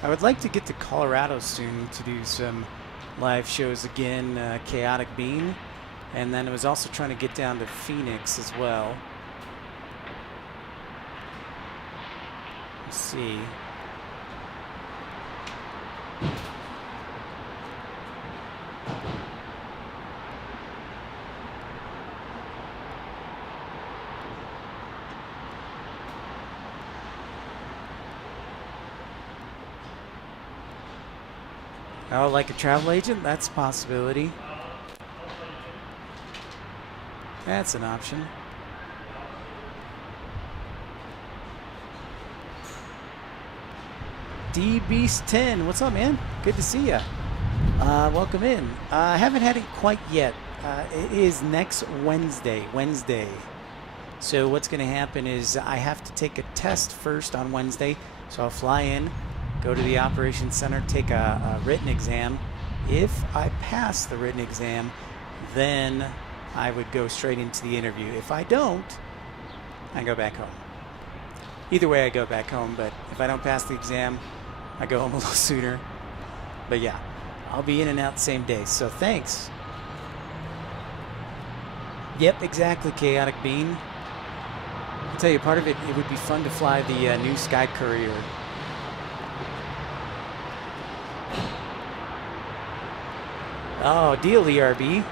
I would like to get to Colorado soon to do some live shows again, Chaotic Bean. And then I was also trying to get down to Phoenix as well. Let's see. Oh, like a travel agent? That's a possibility. That's an option. D-Beast10, what's up, man? Good to see ya. Welcome in. I haven't had it quite yet. It is next Wednesday. So what's going to happen is I have to take a test first on Wednesday. So I'll fly in, go to the operations center, take a written exam. If I pass the written exam, then I would go straight into the interview. If I don't, I go back home. Either way, I go back home, but if I don't pass the exam, I go home a little sooner. But yeah, I'll be in and out the same day, so thanks. Yep, exactly, Chaotic Bean. I'll tell you, part of it would be fun to fly the new Sky Courier. Oh, deal, ERB.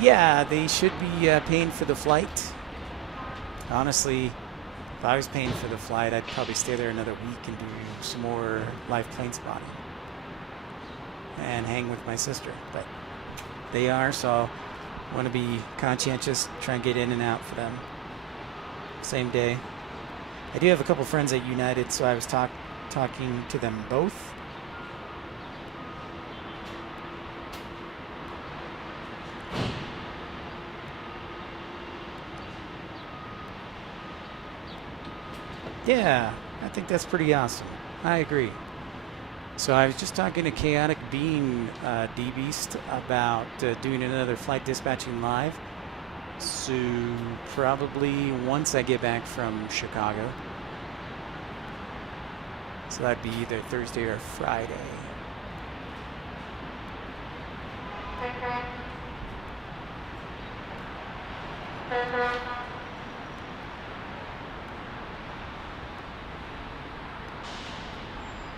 Yeah, they should be paying for the flight. Honestly, if I was paying for the flight, I'd probably stay there another week and do some more live plane spotting and hang with my sister. But they are, so Want to be conscientious, try and get in and out for them. Same day. I do have a couple friends at United, so I was talking to them both. Yeah, I think that's pretty awesome. I agree. So I was just talking to Chaotic Being D-Beast about doing another flight dispatching live. So probably once I get back from Chicago. So that'd be either Thursday or Friday.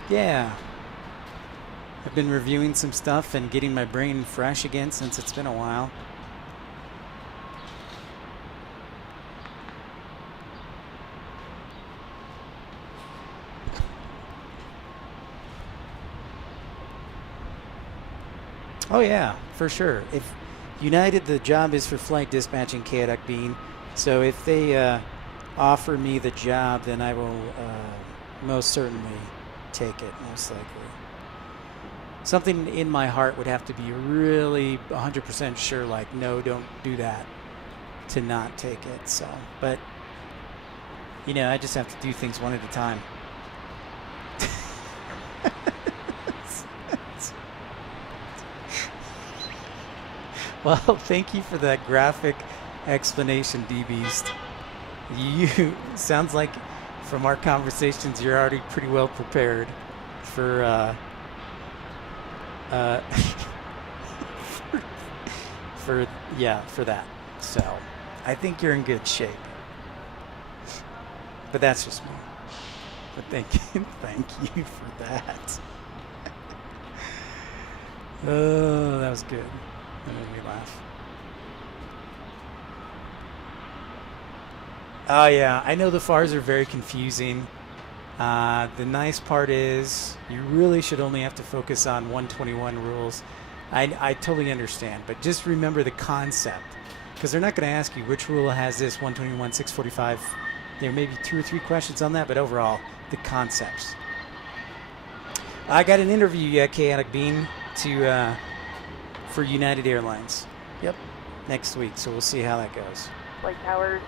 Yeah. I've been reviewing some stuff and getting my brain fresh again since it's been a while. Oh yeah, for sure. If United, the job is for flight dispatching Chaotic Being. So if they offer me the job, then I will most certainly take it, most likely. Something in my heart would have to be really 100% sure, like, no, don't do that, to not take it. So, but, you know, I just have to do things one at a time. Well, thank you for that graphic explanation, D-Beast. You, sounds like from our conversations, you're already pretty well prepared for for that. So I think you're in good shape. But that's just me. But thank you for that. Oh, that was good. That made me laugh. Oh yeah, I know the FARs are very confusing. The nice part is you really should only have to focus on 121 rules. I totally understand, but just remember the concept, because they're not going to ask you which rule has this 121, 645. There may be 2 or 3 questions on that, but overall, the concepts. I got an interview yet, Chaotic Bean, for United Airlines. Yep, next week, so we'll see how that goes. Flight towers,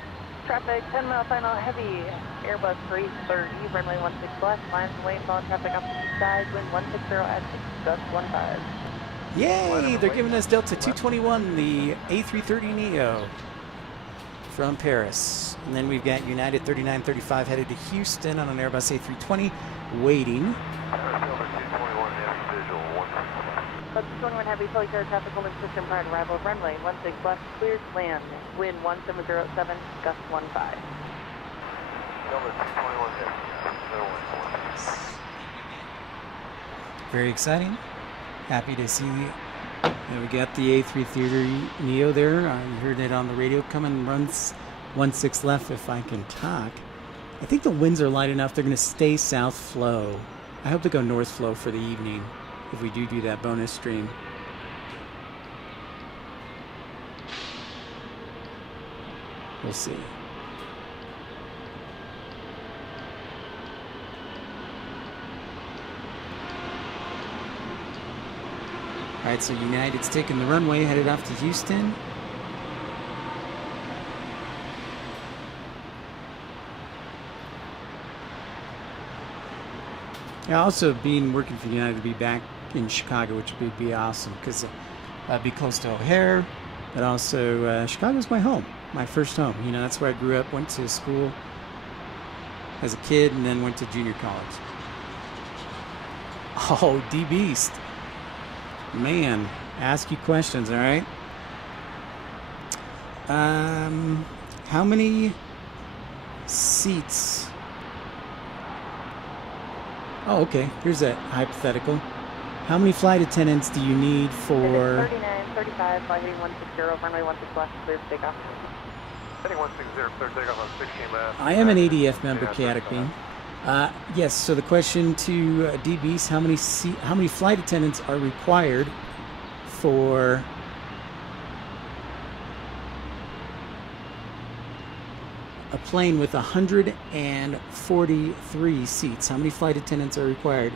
traffic, 10-mile final heavy, Airbus 330, runway 16 left, lines and lane, follow traffic off the side, wind 160 at 6, gust 15. Yay, they're giving us Delta 221, the A330neo from Paris. And then we've got United 3935 headed to Houston on an Airbus A320, waiting. Club 21 heavy, fully clear traffic holding system prior to arrival of runway 16 left, cleared to land, wind 1707, gust 15. Very exciting. Happy to see we got the A330 Neo there. I heard it on the radio. Coming, runs 16 left if I can talk. I think the winds are light enough. They're going to stay south flow. I hope they go north flow for the evening if we do that bonus stream. We'll see. All right, so United's taking the runway, headed off to Houston. Yeah, also working for United to be back in Chicago, which would be awesome because I'd be close to O'Hare, but also Chicago's my home, my first home. You know, that's where I grew up, went to school as a kid, and then went to junior college. Oh, D-Beast. Man, ask you questions, all right? How many seats? Oh, okay. Here's a hypothetical. How many flight attendants do you need for... 3935, flight heading 160, runway 16 left, clear for takeoff. Heading 160, clear takeoff on 16 left. I am an ADF member, Chaotic Beam. Yes, so the question to D-Beast, how many flight attendants are required for a plane with 143 seats. How many flight attendants are required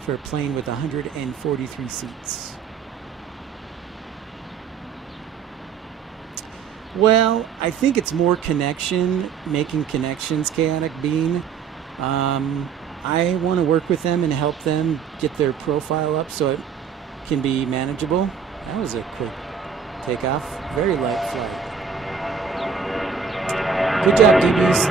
for a plane with 143 seats? Well, I think it's more making connections, Chaotic Bean. I want to work with them and help them get their profile up so it can be manageable. That was a quick takeoff. Very light flight. Good job, D-Beast.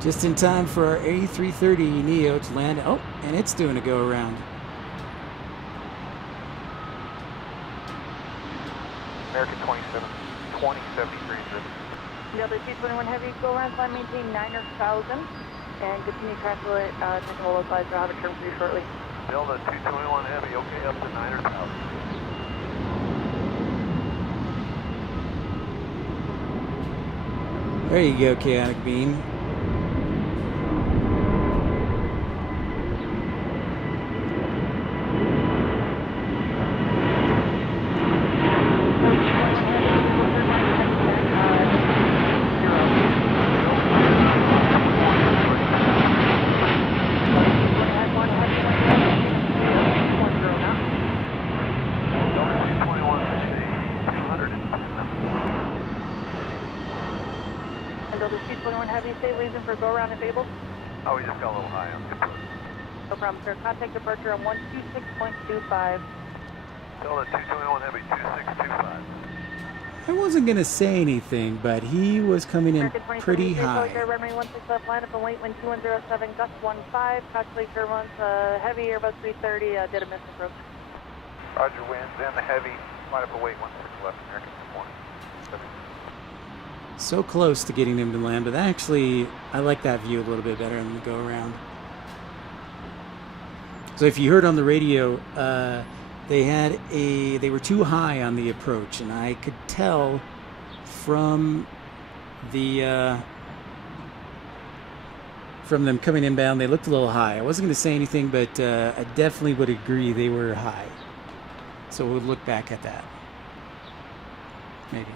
Just in time for our A330 Neo to land. Oh, and it's doing a go around. American 2073 driven. The other C-21 Heavy, go around, climb, maintain 9,000, and continue tranquil technical localizer. I'll have a turn for you shortly. Delta 221 Heavy, okay, up to 9,000. There you go, Chaotic Bean. Oh, we just got a little high on it. No problem, sir. Contact departure on 126.25. Delta 221 Heavy, 2625. I wasn't going to say anything, but he was coming in pretty high. Runway 16 left, line up and late, wind 2107, gust 15. Calculate turbulence, heavy, Airbus 330, did a miss approach. Roger, winds and the heavy, line up and wait, 16 left, American 20. So close to getting him to land, but actually, I like that view a little bit better than the go around. So if you heard on the radio, they were too high on the approach, and I could tell from them coming inbound, they looked a little high. I wasn't going to say anything, but I definitely would agree they were high. So we'll look back at that. Maybe.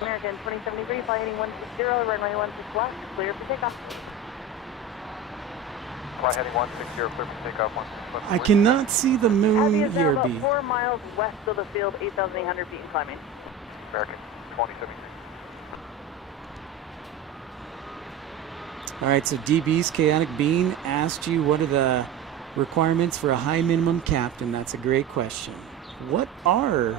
American 2073, fly heading 160, runway 16 left, clear for takeoff. Fly heading 160, clear for takeoff, 16 left. I cannot see the moon Heavy is now here, about B. 4 miles west of the field, 8,800 feet and climbing. American 2073. All right, so DB's Chaotic Bean asked you what are the requirements for a high minimum captain. That's a great question. What are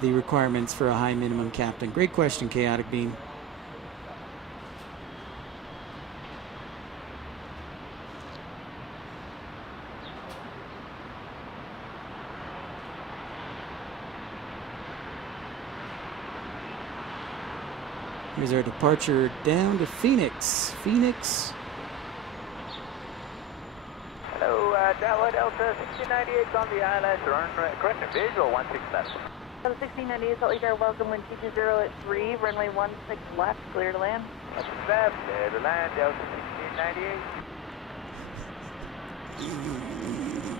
the requirements for a high minimum captain? Great question, Chaotic Bean. Here's our departure down to Phoenix. Phoenix. Hello, Tower Delta 1698 on the island. Correction, visual 16 left. Delta 1698, Salt Lake Air, welcome, wind 220 at 3, runway 16 left, clear to land. That's left, clear to land, Delta 1698.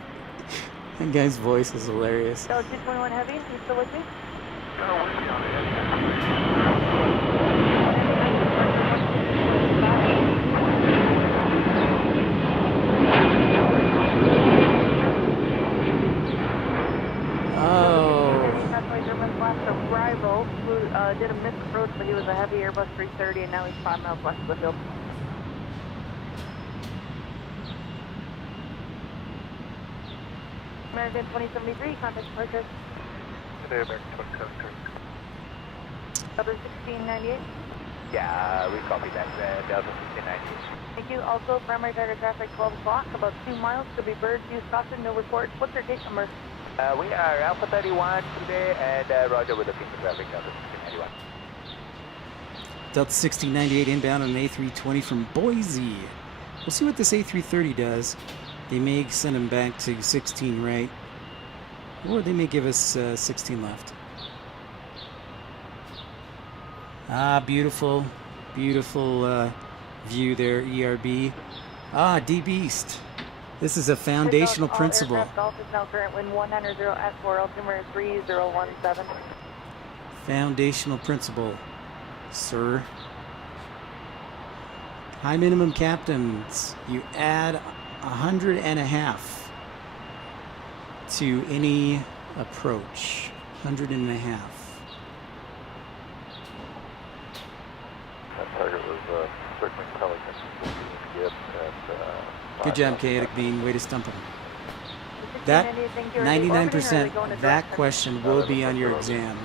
That guy's voice is hilarious. Delta 221 Heavy, you still with me? Arrival, who did a missed approach, but he was a heavy Airbus 330, and now he's 5 miles west of the field. American 2073, contact departure. Today, American 2073. Delta 1698. Yeah, we copy that, Delta 1698. Thank you. Also, primary target traffic 12 o'clock, about 2 miles, could be birds, use caution, no report. What's your gate number? We are Alpha 31 today, and Roger, we're looking for traffic, Delta 1691. Delta 1698 inbound on an A320 from Boise. We'll see what this A330 does. They may send him back to 16 right. Or they may give us 16 left. Ah, beautiful, beautiful view there, ERB. Ah, D-Beast. This is a foundational principle. Aircraft Golf is now current wind 190 at 4, altimeter 3017. Foundational principle, sir. High minimum captains, you add 100.5 to any approach. 100.5. That target was circling Pelican. Skip at Good job, Chaotic Bean. Way to stump him. That 99%, that question will be on your exam,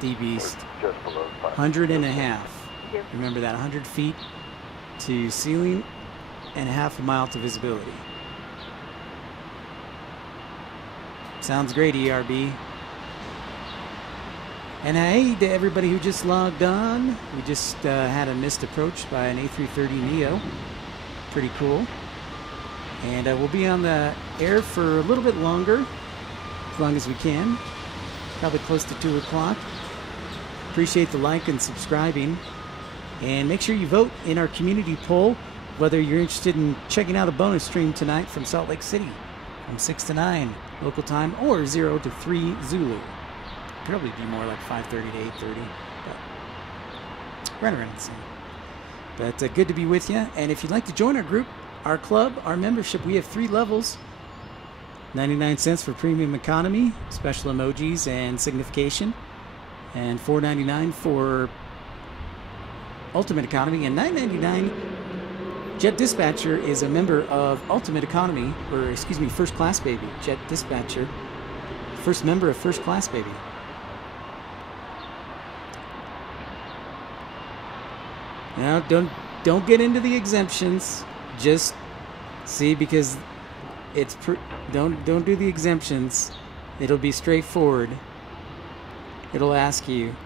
D-Beast. just below 100.5. Remember that, 100 feet to ceiling and half a mile to visibility. Sounds great, ERB. And hey to everybody who just logged on. We just had a missed approach by an A330neo. Pretty cool. And we'll be on the air for a little bit longer, as long as we can. Probably close to 2 o'clock. Appreciate the like and subscribing. And make sure you vote in our community poll whether you're interested in checking out a bonus stream tonight from Salt Lake City from 6 to 9 local time, or 0 to 3 Zulu. Probably be more like 5:30 to 8:30, but right around the same. But good to be with you. And if you'd like to join our group, our club, our membership, we have 3 levels. 99 cents for premium economy, special emojis and signification, and $4.99 for ultimate economy, and $9.99. Jet Dispatcher is a member of Ultimate Economy, or excuse me, First Class Baby. Jet Dispatcher, first member of First Class Baby. Now, don't get into the exemptions. Just see, because it's don't do the exemptions. It'll be straightforward. It'll ask you.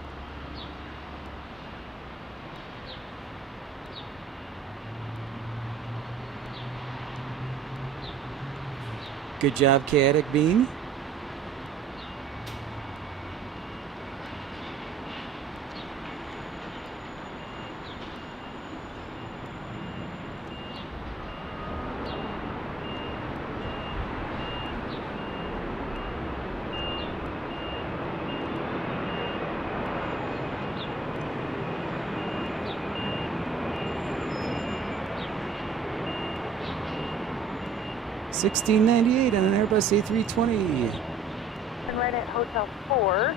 Good job, Chaotic Bean. $16.98 on an Airbus A320. And right at Hotel 4,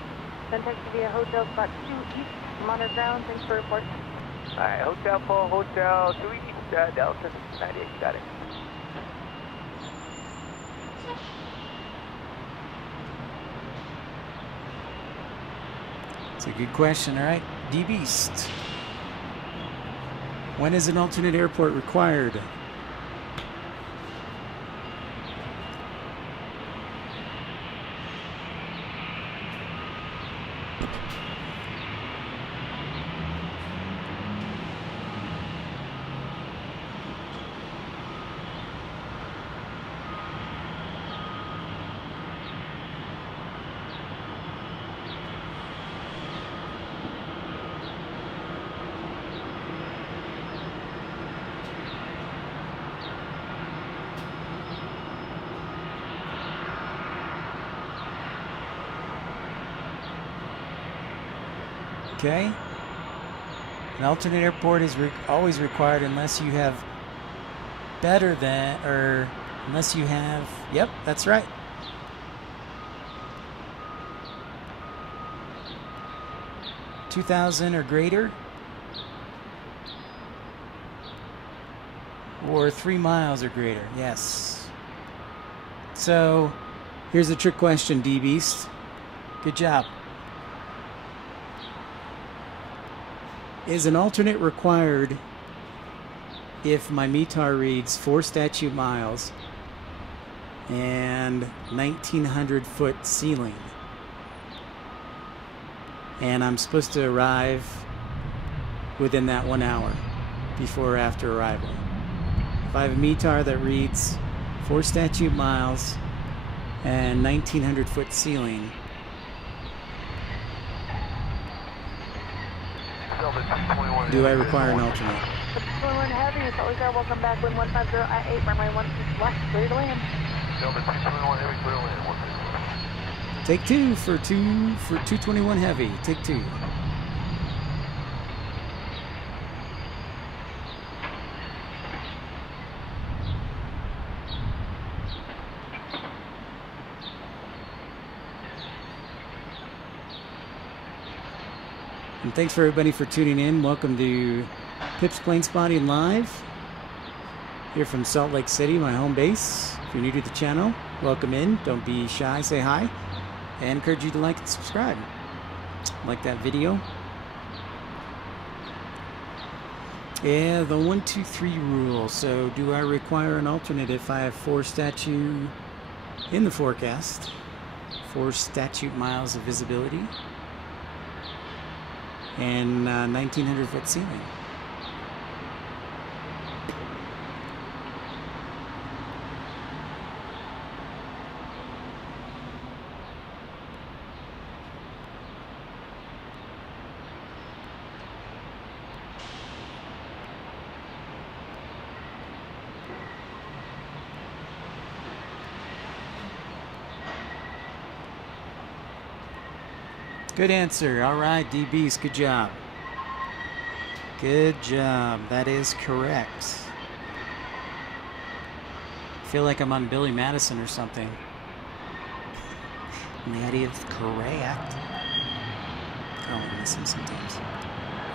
then taxi via Hotel Spot 2 East, Monitor Ground, thanks for reporting. Alright, Hotel 4, Hotel 2 East, Delta 98, got it. It's a good question. All right, D-Beast. When is an alternate airport required? Okay. An alternate airport is always required unless you have better than, or unless you have, yep, that's right. $2,000 or greater, or 3 miles or greater, yes. So, here's a trick question, D-Beast. Good job. Is an alternate required if my METAR reads 4 statute miles and 1,900 foot ceiling, and I'm supposed to arrive within that 1 hour before or after arrival? If I have a METAR that reads 4 statute miles and 1,900-foot ceiling. Do I require an alternate? 221 Heavy, Salt Lake, welcome back, wind 150 at 8, runway 16 left, clear to land. Delta 221 Heavy, clear to land. Take two for 221 Heavy. Take two. And thanks for everybody for tuning in. Welcome to Pip's Planespotting Live. Here from Salt Lake City, my home base. If you're new to the channel, welcome in. Don't be shy, say hi. And encourage you to like and subscribe. Like that video. Yeah, the 1, 2, 3 rule. So do I require an alternate if I have 4 statute in the forecast? 4 statute miles of visibility. And 1,900-foot ceiling. Good answer. All right, DBs, good job. Good job. That is correct. I feel like I'm on Billy Madison or something. That is correct. Oh, I miss him sometimes.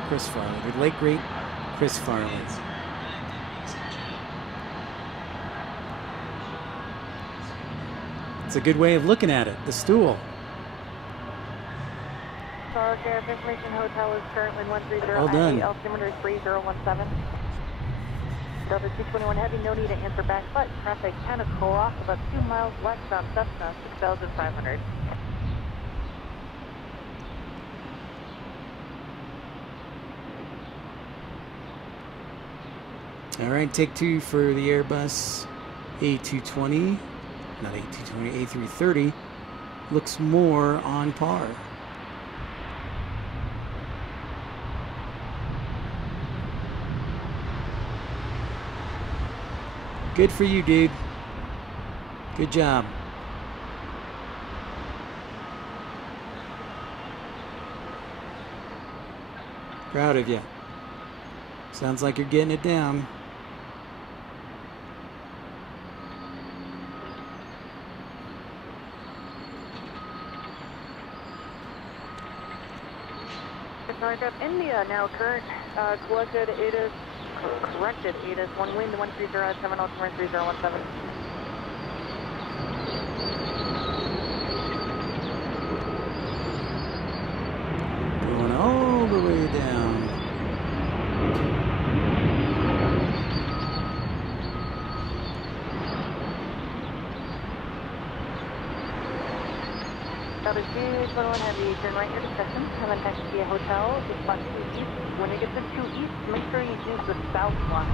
Chris Farley. The late, great Chris Farley. It's a good way of looking at it. The stool. Charles Air Information Hotel is currently 130 Well done. altimeter 3017. Delta 221 Heavy, no need to answer back, but traffic kind of pull off about 2 miles westbound Cessna 6500. All right, take two for the Airbus A220, not A220, A330. Looks more on par. Good for you, dude. Good job. Proud of you. Sounds like you're getting it down. India now current collected ATIS, corrected ATIS, 1 wind 1307, altimeter 3017. Going all the way down. Delta 221 Heavy, turn right your discussion, and then taxi to a hotel, just spot 2 east. When you get to 2 east, make sure you use the south line.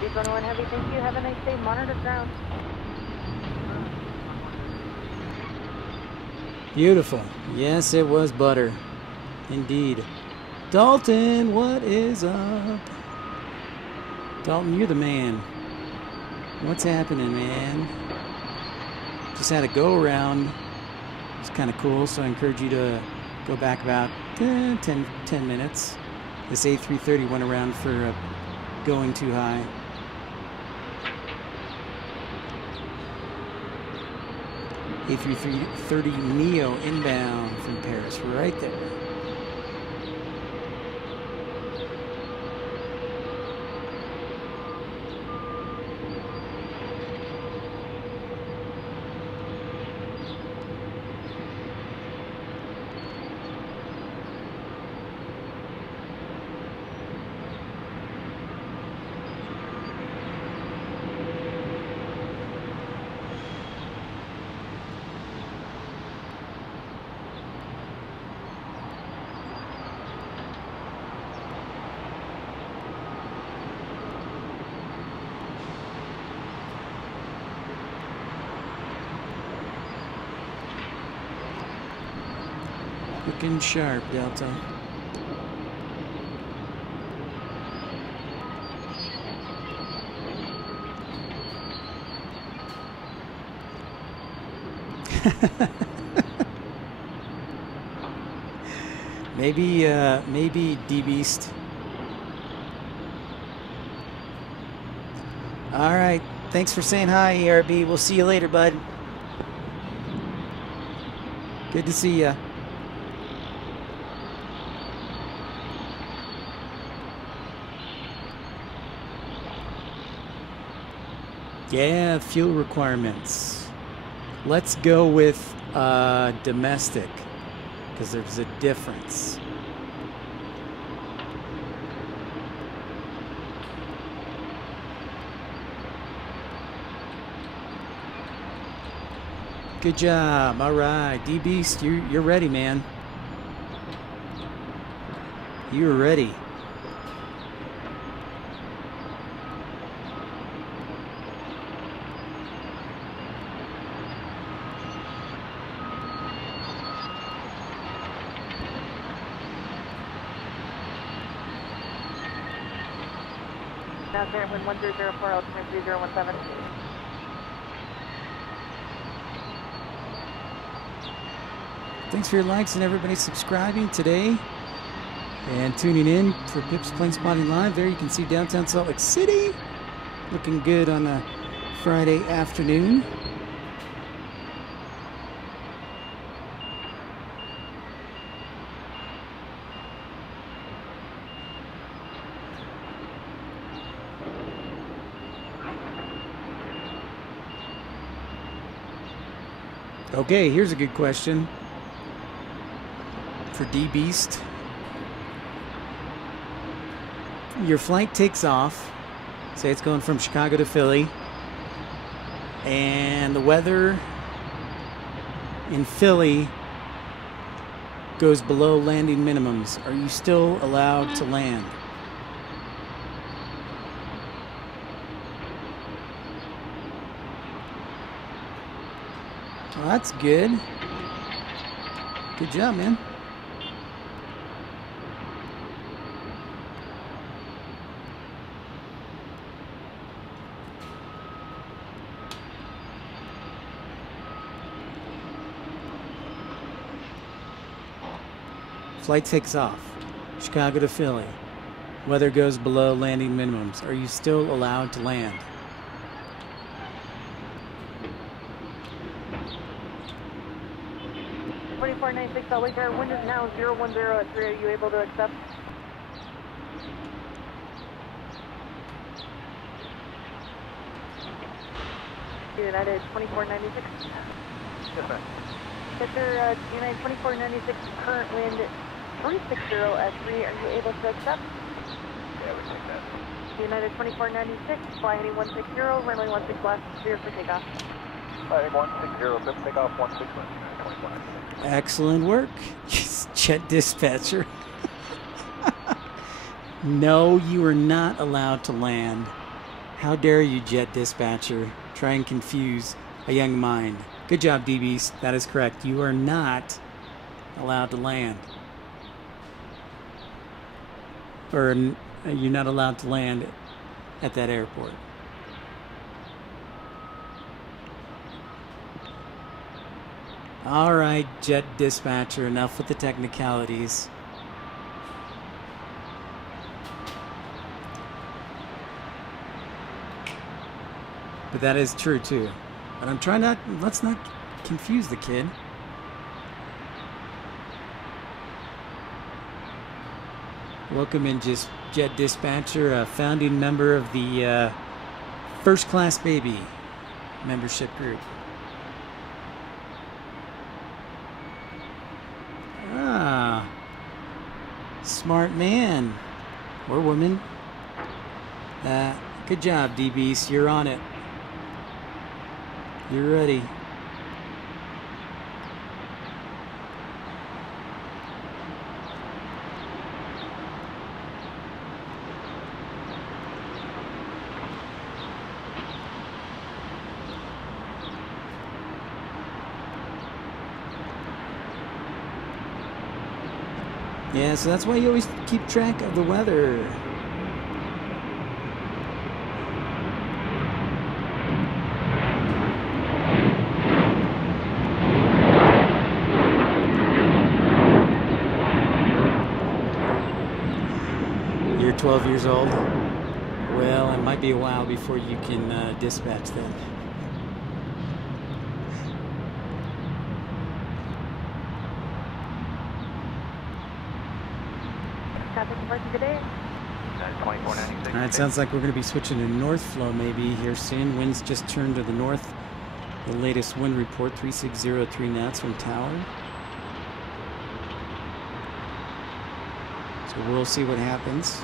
221 Heavy, thank you. Have a nice day. Monitor ground. Beautiful. Yes, it was butter. Indeed. Dalton, what is up? Dalton, you're the man. What's happening, man? Just had a go around. It's kind of cool, so I encourage you to go back about 10 minutes. This A330 went around for going too high. A330 Neo inbound from Paris, right there. looking sharp, Delta. Maybe D-Beast. All right. Thanks for saying hi, ERB. We'll see you later, bud. Good to see ya. Yeah, fuel requirements. Let's go with domestic, because there's a difference. Good job. All right, D-Beast, you're ready, man. You're ready. Now clear wind 1004, altimeter 3017. Thanks for your likes and everybody subscribing today and tuning in for Pip's Planespotting Live. There you can see downtown Salt Lake City looking good on a Friday afternoon. Okay, here's a good question for D-Beast. Your flight takes off. Say it's going from Chicago to Philly. And the weather in Philly goes below landing minimums. Are you still allowed to land? Well, that's good. Good job, man. Flight takes off. Chicago to Philly. Weather goes below landing minimums. Are you still allowed to land? Salt Lake Air, wind is now 010 at 3. Are you able to accept? United 2496. Yes, ma'am. Victor, United 2496, current wind 360 at 3. Are you able to accept? Yeah, we take that. United 2496, fly heading 160, runway 16 left, clear for takeoff. Fly heading 160, good takeoff 161, United 2496. Excellent work, Jet Dispatcher. No, you are not allowed to land. How dare you, Jet Dispatcher, try and confuse a young mind. Good job, D-Beast. That is correct. You are not allowed to land. Or you're not allowed to land at that airport. All right, Jet Dispatcher, enough with the technicalities. But that is true too. But I'm trying not, let's not confuse the kid. Welcome in, just Jet Dispatcher, a founding member of the First Class Baby membership group. Ah, smart man or woman. Good job, D-Beast. You're on it. You're ready. Yeah, so that's why you always keep track of the weather. You're 12 years old? Well, it might be a while before you can dispatch then. Traffic conversion today. 2496. All right, sounds like we're going to be switching to north flow maybe here soon. Winds just turned to the north. The latest wind report, 3603 knots from tower. So we'll see what happens.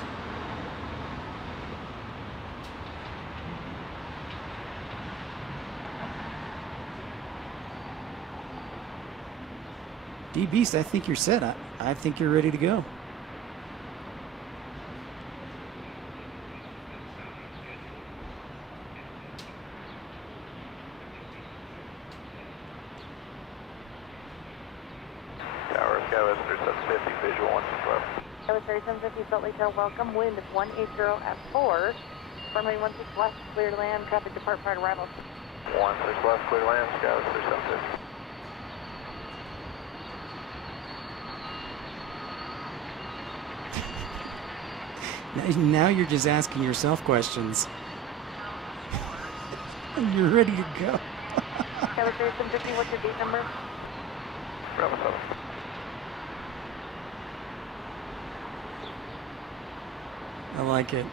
D-Beast, I think you're set. I think you're ready to go. Tower, Skywest 3750, visual 112. Skywest 3750, Salt Lake Tower, welcome. Wind 180 at 4. Runway 16 west, clear to land. Traffic depart prior to arrival. 16 left, clear land, Skywest 3750. Now you're just asking yourself questions. You're ready to go. Skywest 3750, what's your gate number? Bravo 7. I like it.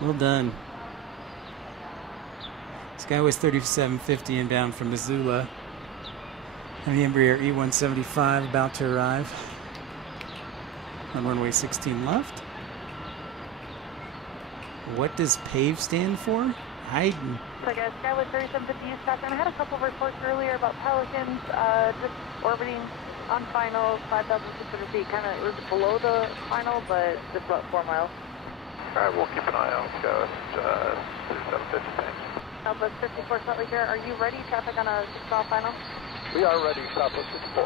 Well done. Skywest 3750 inbound from Missoula. Heavy Embraer E175 about to arrive. On runway 16 left. What does PAVE stand for? So guys, Skywest 3750 use pattern. I had a couple of reports earlier about Pelicans just orbiting on final 5,600 feet. Kind of, it was below the final, but just about 4 miles. Alright, we'll keep an eye on Skywest 3750, thanks. Southwest 54 Salt Lake here. Are you ready? Traffic on a 6-mile final? We are ready, Southwest 54.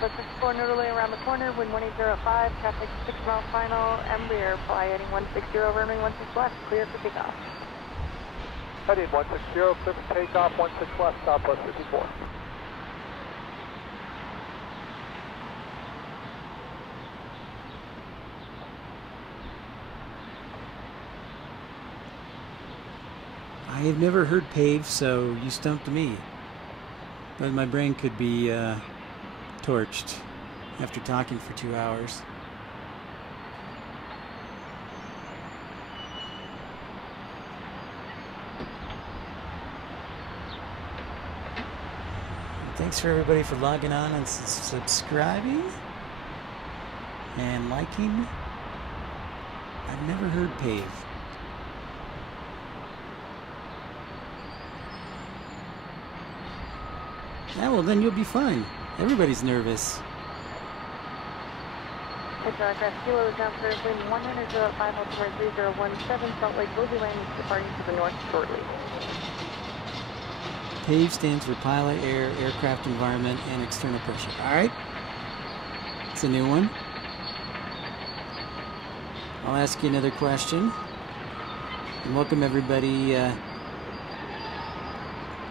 Southwest 54 noodling around the corner, wind 180 at 5, traffic 6-mile final, Embraer fly heading 160, runway 16 left, clear for takeoff. Heading 160, clear for takeoff, 16 left, Southwest 54. I have never heard PAVE, so you stumped me. But my brain could be torched after talking for 2 hours. Thanks for everybody for logging on and subscribing and liking. I've never heard PAVE. Yeah, well then you'll be fine. Everybody's nervous. It's aircraft Kilo is down for wind 100 at 5 altimeter 3017, Salt Lake will be landing departing to the north shortly. PAVE stands for pilot, air, aircraft environment, and external pressure. Alright? It's a new one. I'll ask you another question. And welcome everybody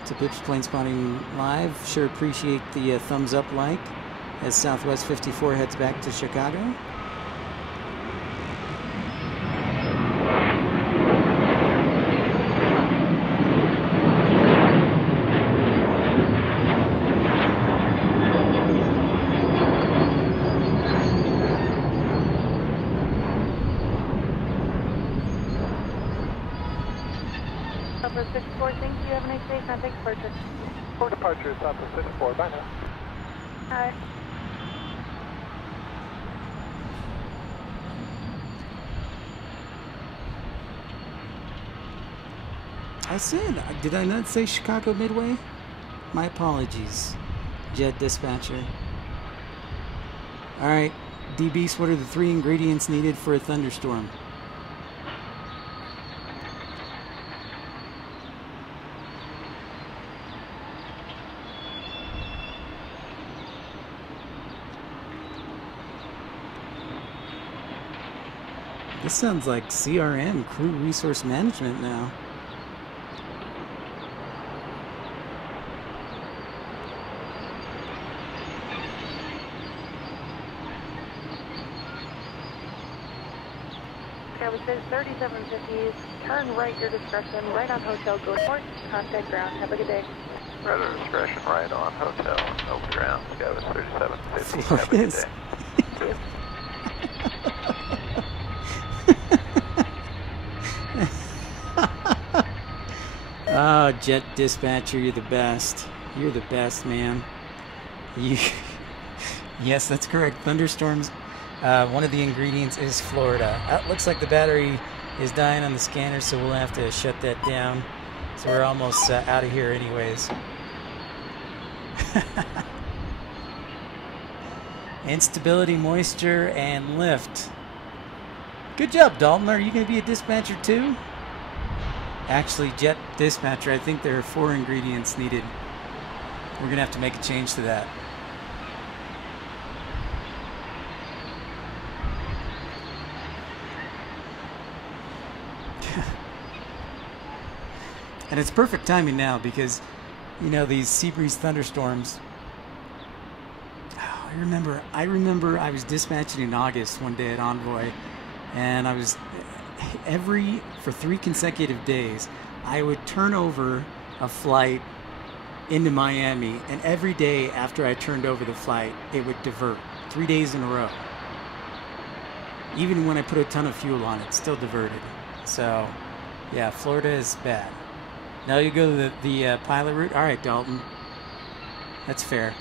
to Pip's Planespotting Live. Sure appreciate the thumbs up like as Southwest 54 heads back to Chicago. Southwest 54, thank you. Have a nice day. Contact departure. For departure, Southwest 54, bye now. Hi. I said, did I not say Chicago Midway? My apologies, Jet Dispatcher. Alright, D-Beast, what are the 3 ingredients needed for a thunderstorm? This sounds like CRM, Crew Resource Management now. Skywood 6, 3750, turn right your discretion, right on hotel, go north, contact ground. Have a good day. Radar discretion right on hotel, over the ground, Skywest 3750. Have a good Flores. day. Oh, Jet Dispatcher, you're the best. You're the best, man. You, yes, that's correct. Thunderstorms, one of the ingredients is Florida. Looks like the battery is dying on the scanner, so we'll have to shut that down. So we're almost out of here anyways. Instability, moisture, and lift. Good job, Dalton. Are you going to be a dispatcher too? Actually, Jet Dispatcher, I think there are 4 ingredients needed. We're going to have to make a change to that. And it's perfect timing now because, you know, these sea breeze thunderstorms. Oh, I remember I was dispatching in August one day at Envoy, and I was for 3 consecutive days, I would turn over a flight into Miami, and every day after I turned over the flight, it would divert 3 days in a row. Even when I put a ton of fuel on it, still diverted. So, yeah, Florida is bad. Now you go to the pilot route? All right, Dalton. That's fair.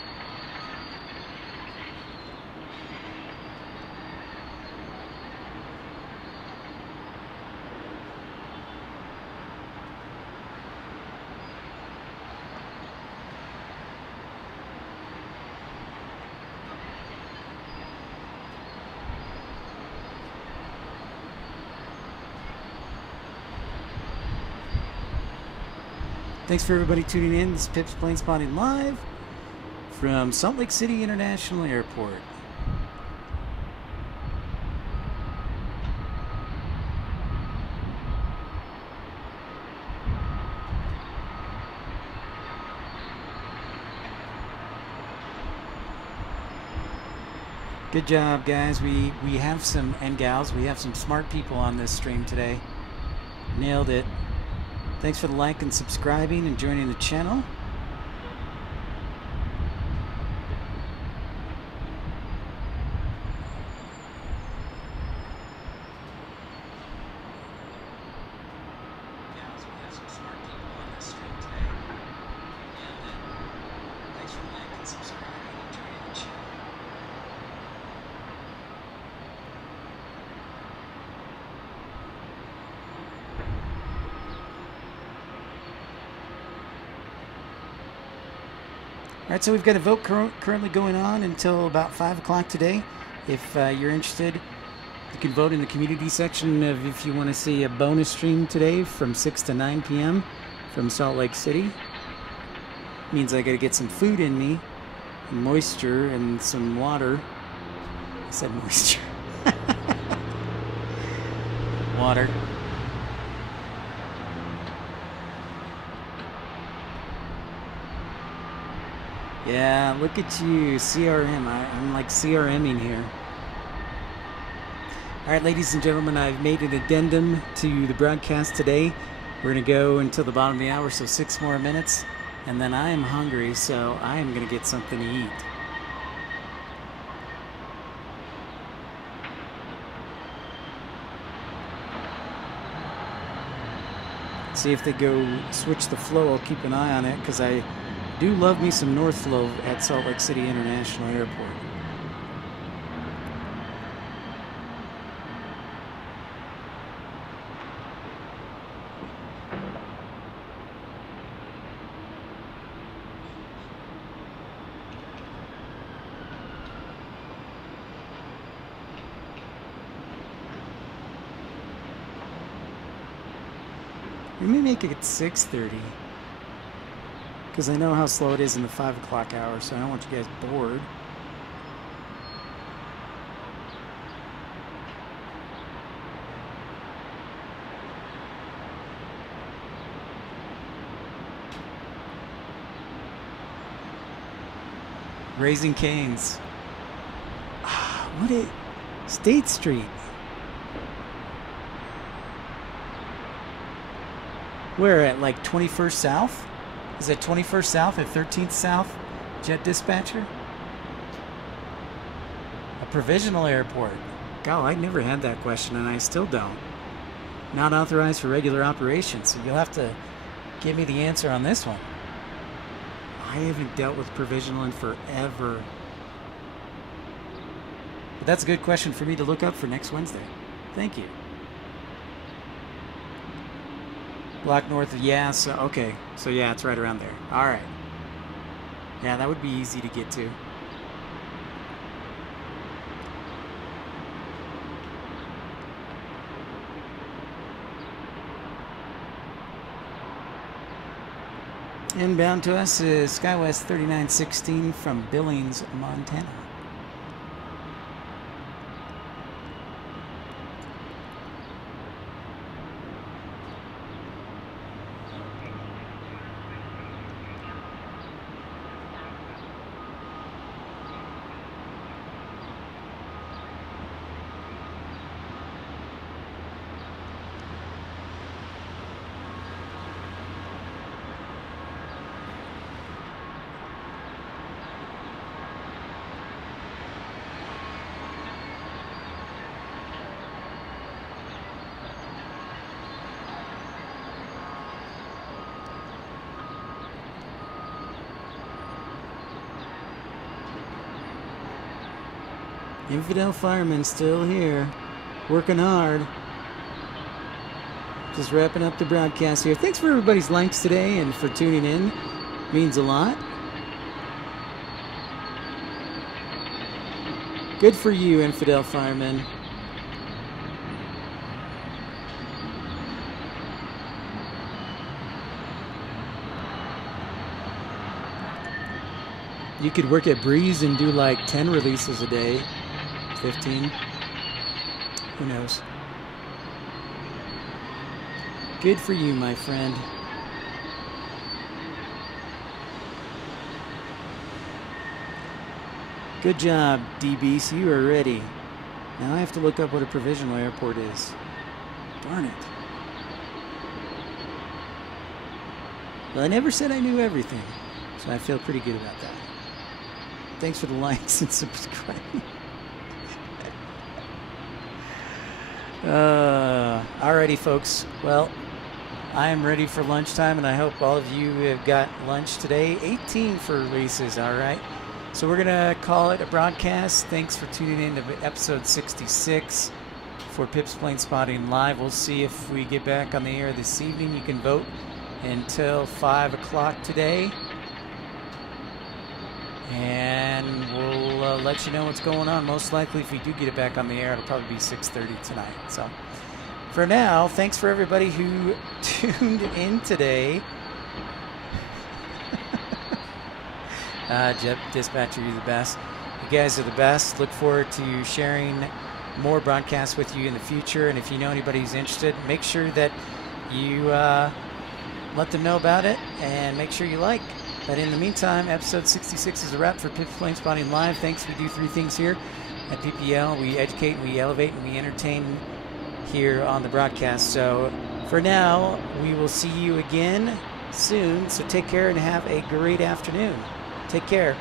Thanks for everybody tuning in. This is Pip's Planespotting live from Salt Lake City International Airport. Good job, guys. We have some, and gals, we have some smart people on this stream today. Nailed it. Thanks for the like and subscribing and joining the channel. All right, so we've got a vote currently going on until about 5 o'clock today. If you're interested, you can vote in the community section of if you want to see a bonus stream today from 6 to 9 p.m. from Salt Lake City. Means I got to get some food in me, and moisture, and some water. I said moisture. Water. Yeah, look at you, CRM. I'm like CRMing here. All right, ladies and gentlemen, I've made an addendum to the broadcast today. We're going to go until the bottom of the hour, so 6 more minutes. And then I am hungry, so I am going to get something to eat. See if they go switch the flow. I'll keep an eye on it because I do love me some North Flow at Salt Lake City International Airport. We may make it 6:30. Because I know how slow it is in the 5 o'clock hour, so I don't want you guys bored. Raising Cane's. What is State Street? Where at, like 21st South? Is it 21st South or 13th South? Jet dispatcher? A provisional airport. God, I never had that question, and I still don't. Not authorized for regular operations, so you'll have to give me the answer on this one. I haven't dealt with provisional in forever. But that's a good question for me to look up for next Wednesday. Thank you. Block north of, yeah, so, okay. So, yeah, it's right around there. All right. Yeah, that would be easy to get to. Inbound to us is SkyWest 3916 from Billings, Montana. Infidel fireman still here, working hard. Just wrapping up the broadcast here. Thanks for everybody's likes today and for tuning in. Means a lot. Good for you, Infidel fireman. You could work at Breeze and do like 10 releases a day. 15. Who knows? Good for you, my friend. Good job, DB. So you are ready. Now I have to look up what a provisional airport is. Darn it. Well, I never said I knew everything, so I feel pretty good about that. Thanks for the likes and subscribing. Alrighty, folks. Well, I am ready for lunchtime, and I hope all of you have got lunch today. 18 for releases, alright? So we're going to call it a broadcast. Thanks for tuning in to episode 66 for Pip's Planespotting Live. We'll see if we get back on the air this evening. You can vote until 5 o'clock today. And we'll let you know what's going on. Most likely, if we do get it back on the air, it'll probably be 6:30 tonight. So, for now, thanks for everybody who tuned in today. Jet Dispatcher, you're the best. You guys are the best. Look forward to sharing more broadcasts with you in the future. And if you know anybody who's interested, make sure that you let them know about it and make sure you like. But in the meantime, episode 66 is a wrap for Pip's Planespotting Live. Thanks. We do three things here at PPL. We educate, we elevate, and we entertain here on the broadcast. So for now, we will see you again soon. So take care and have a great afternoon. Take care.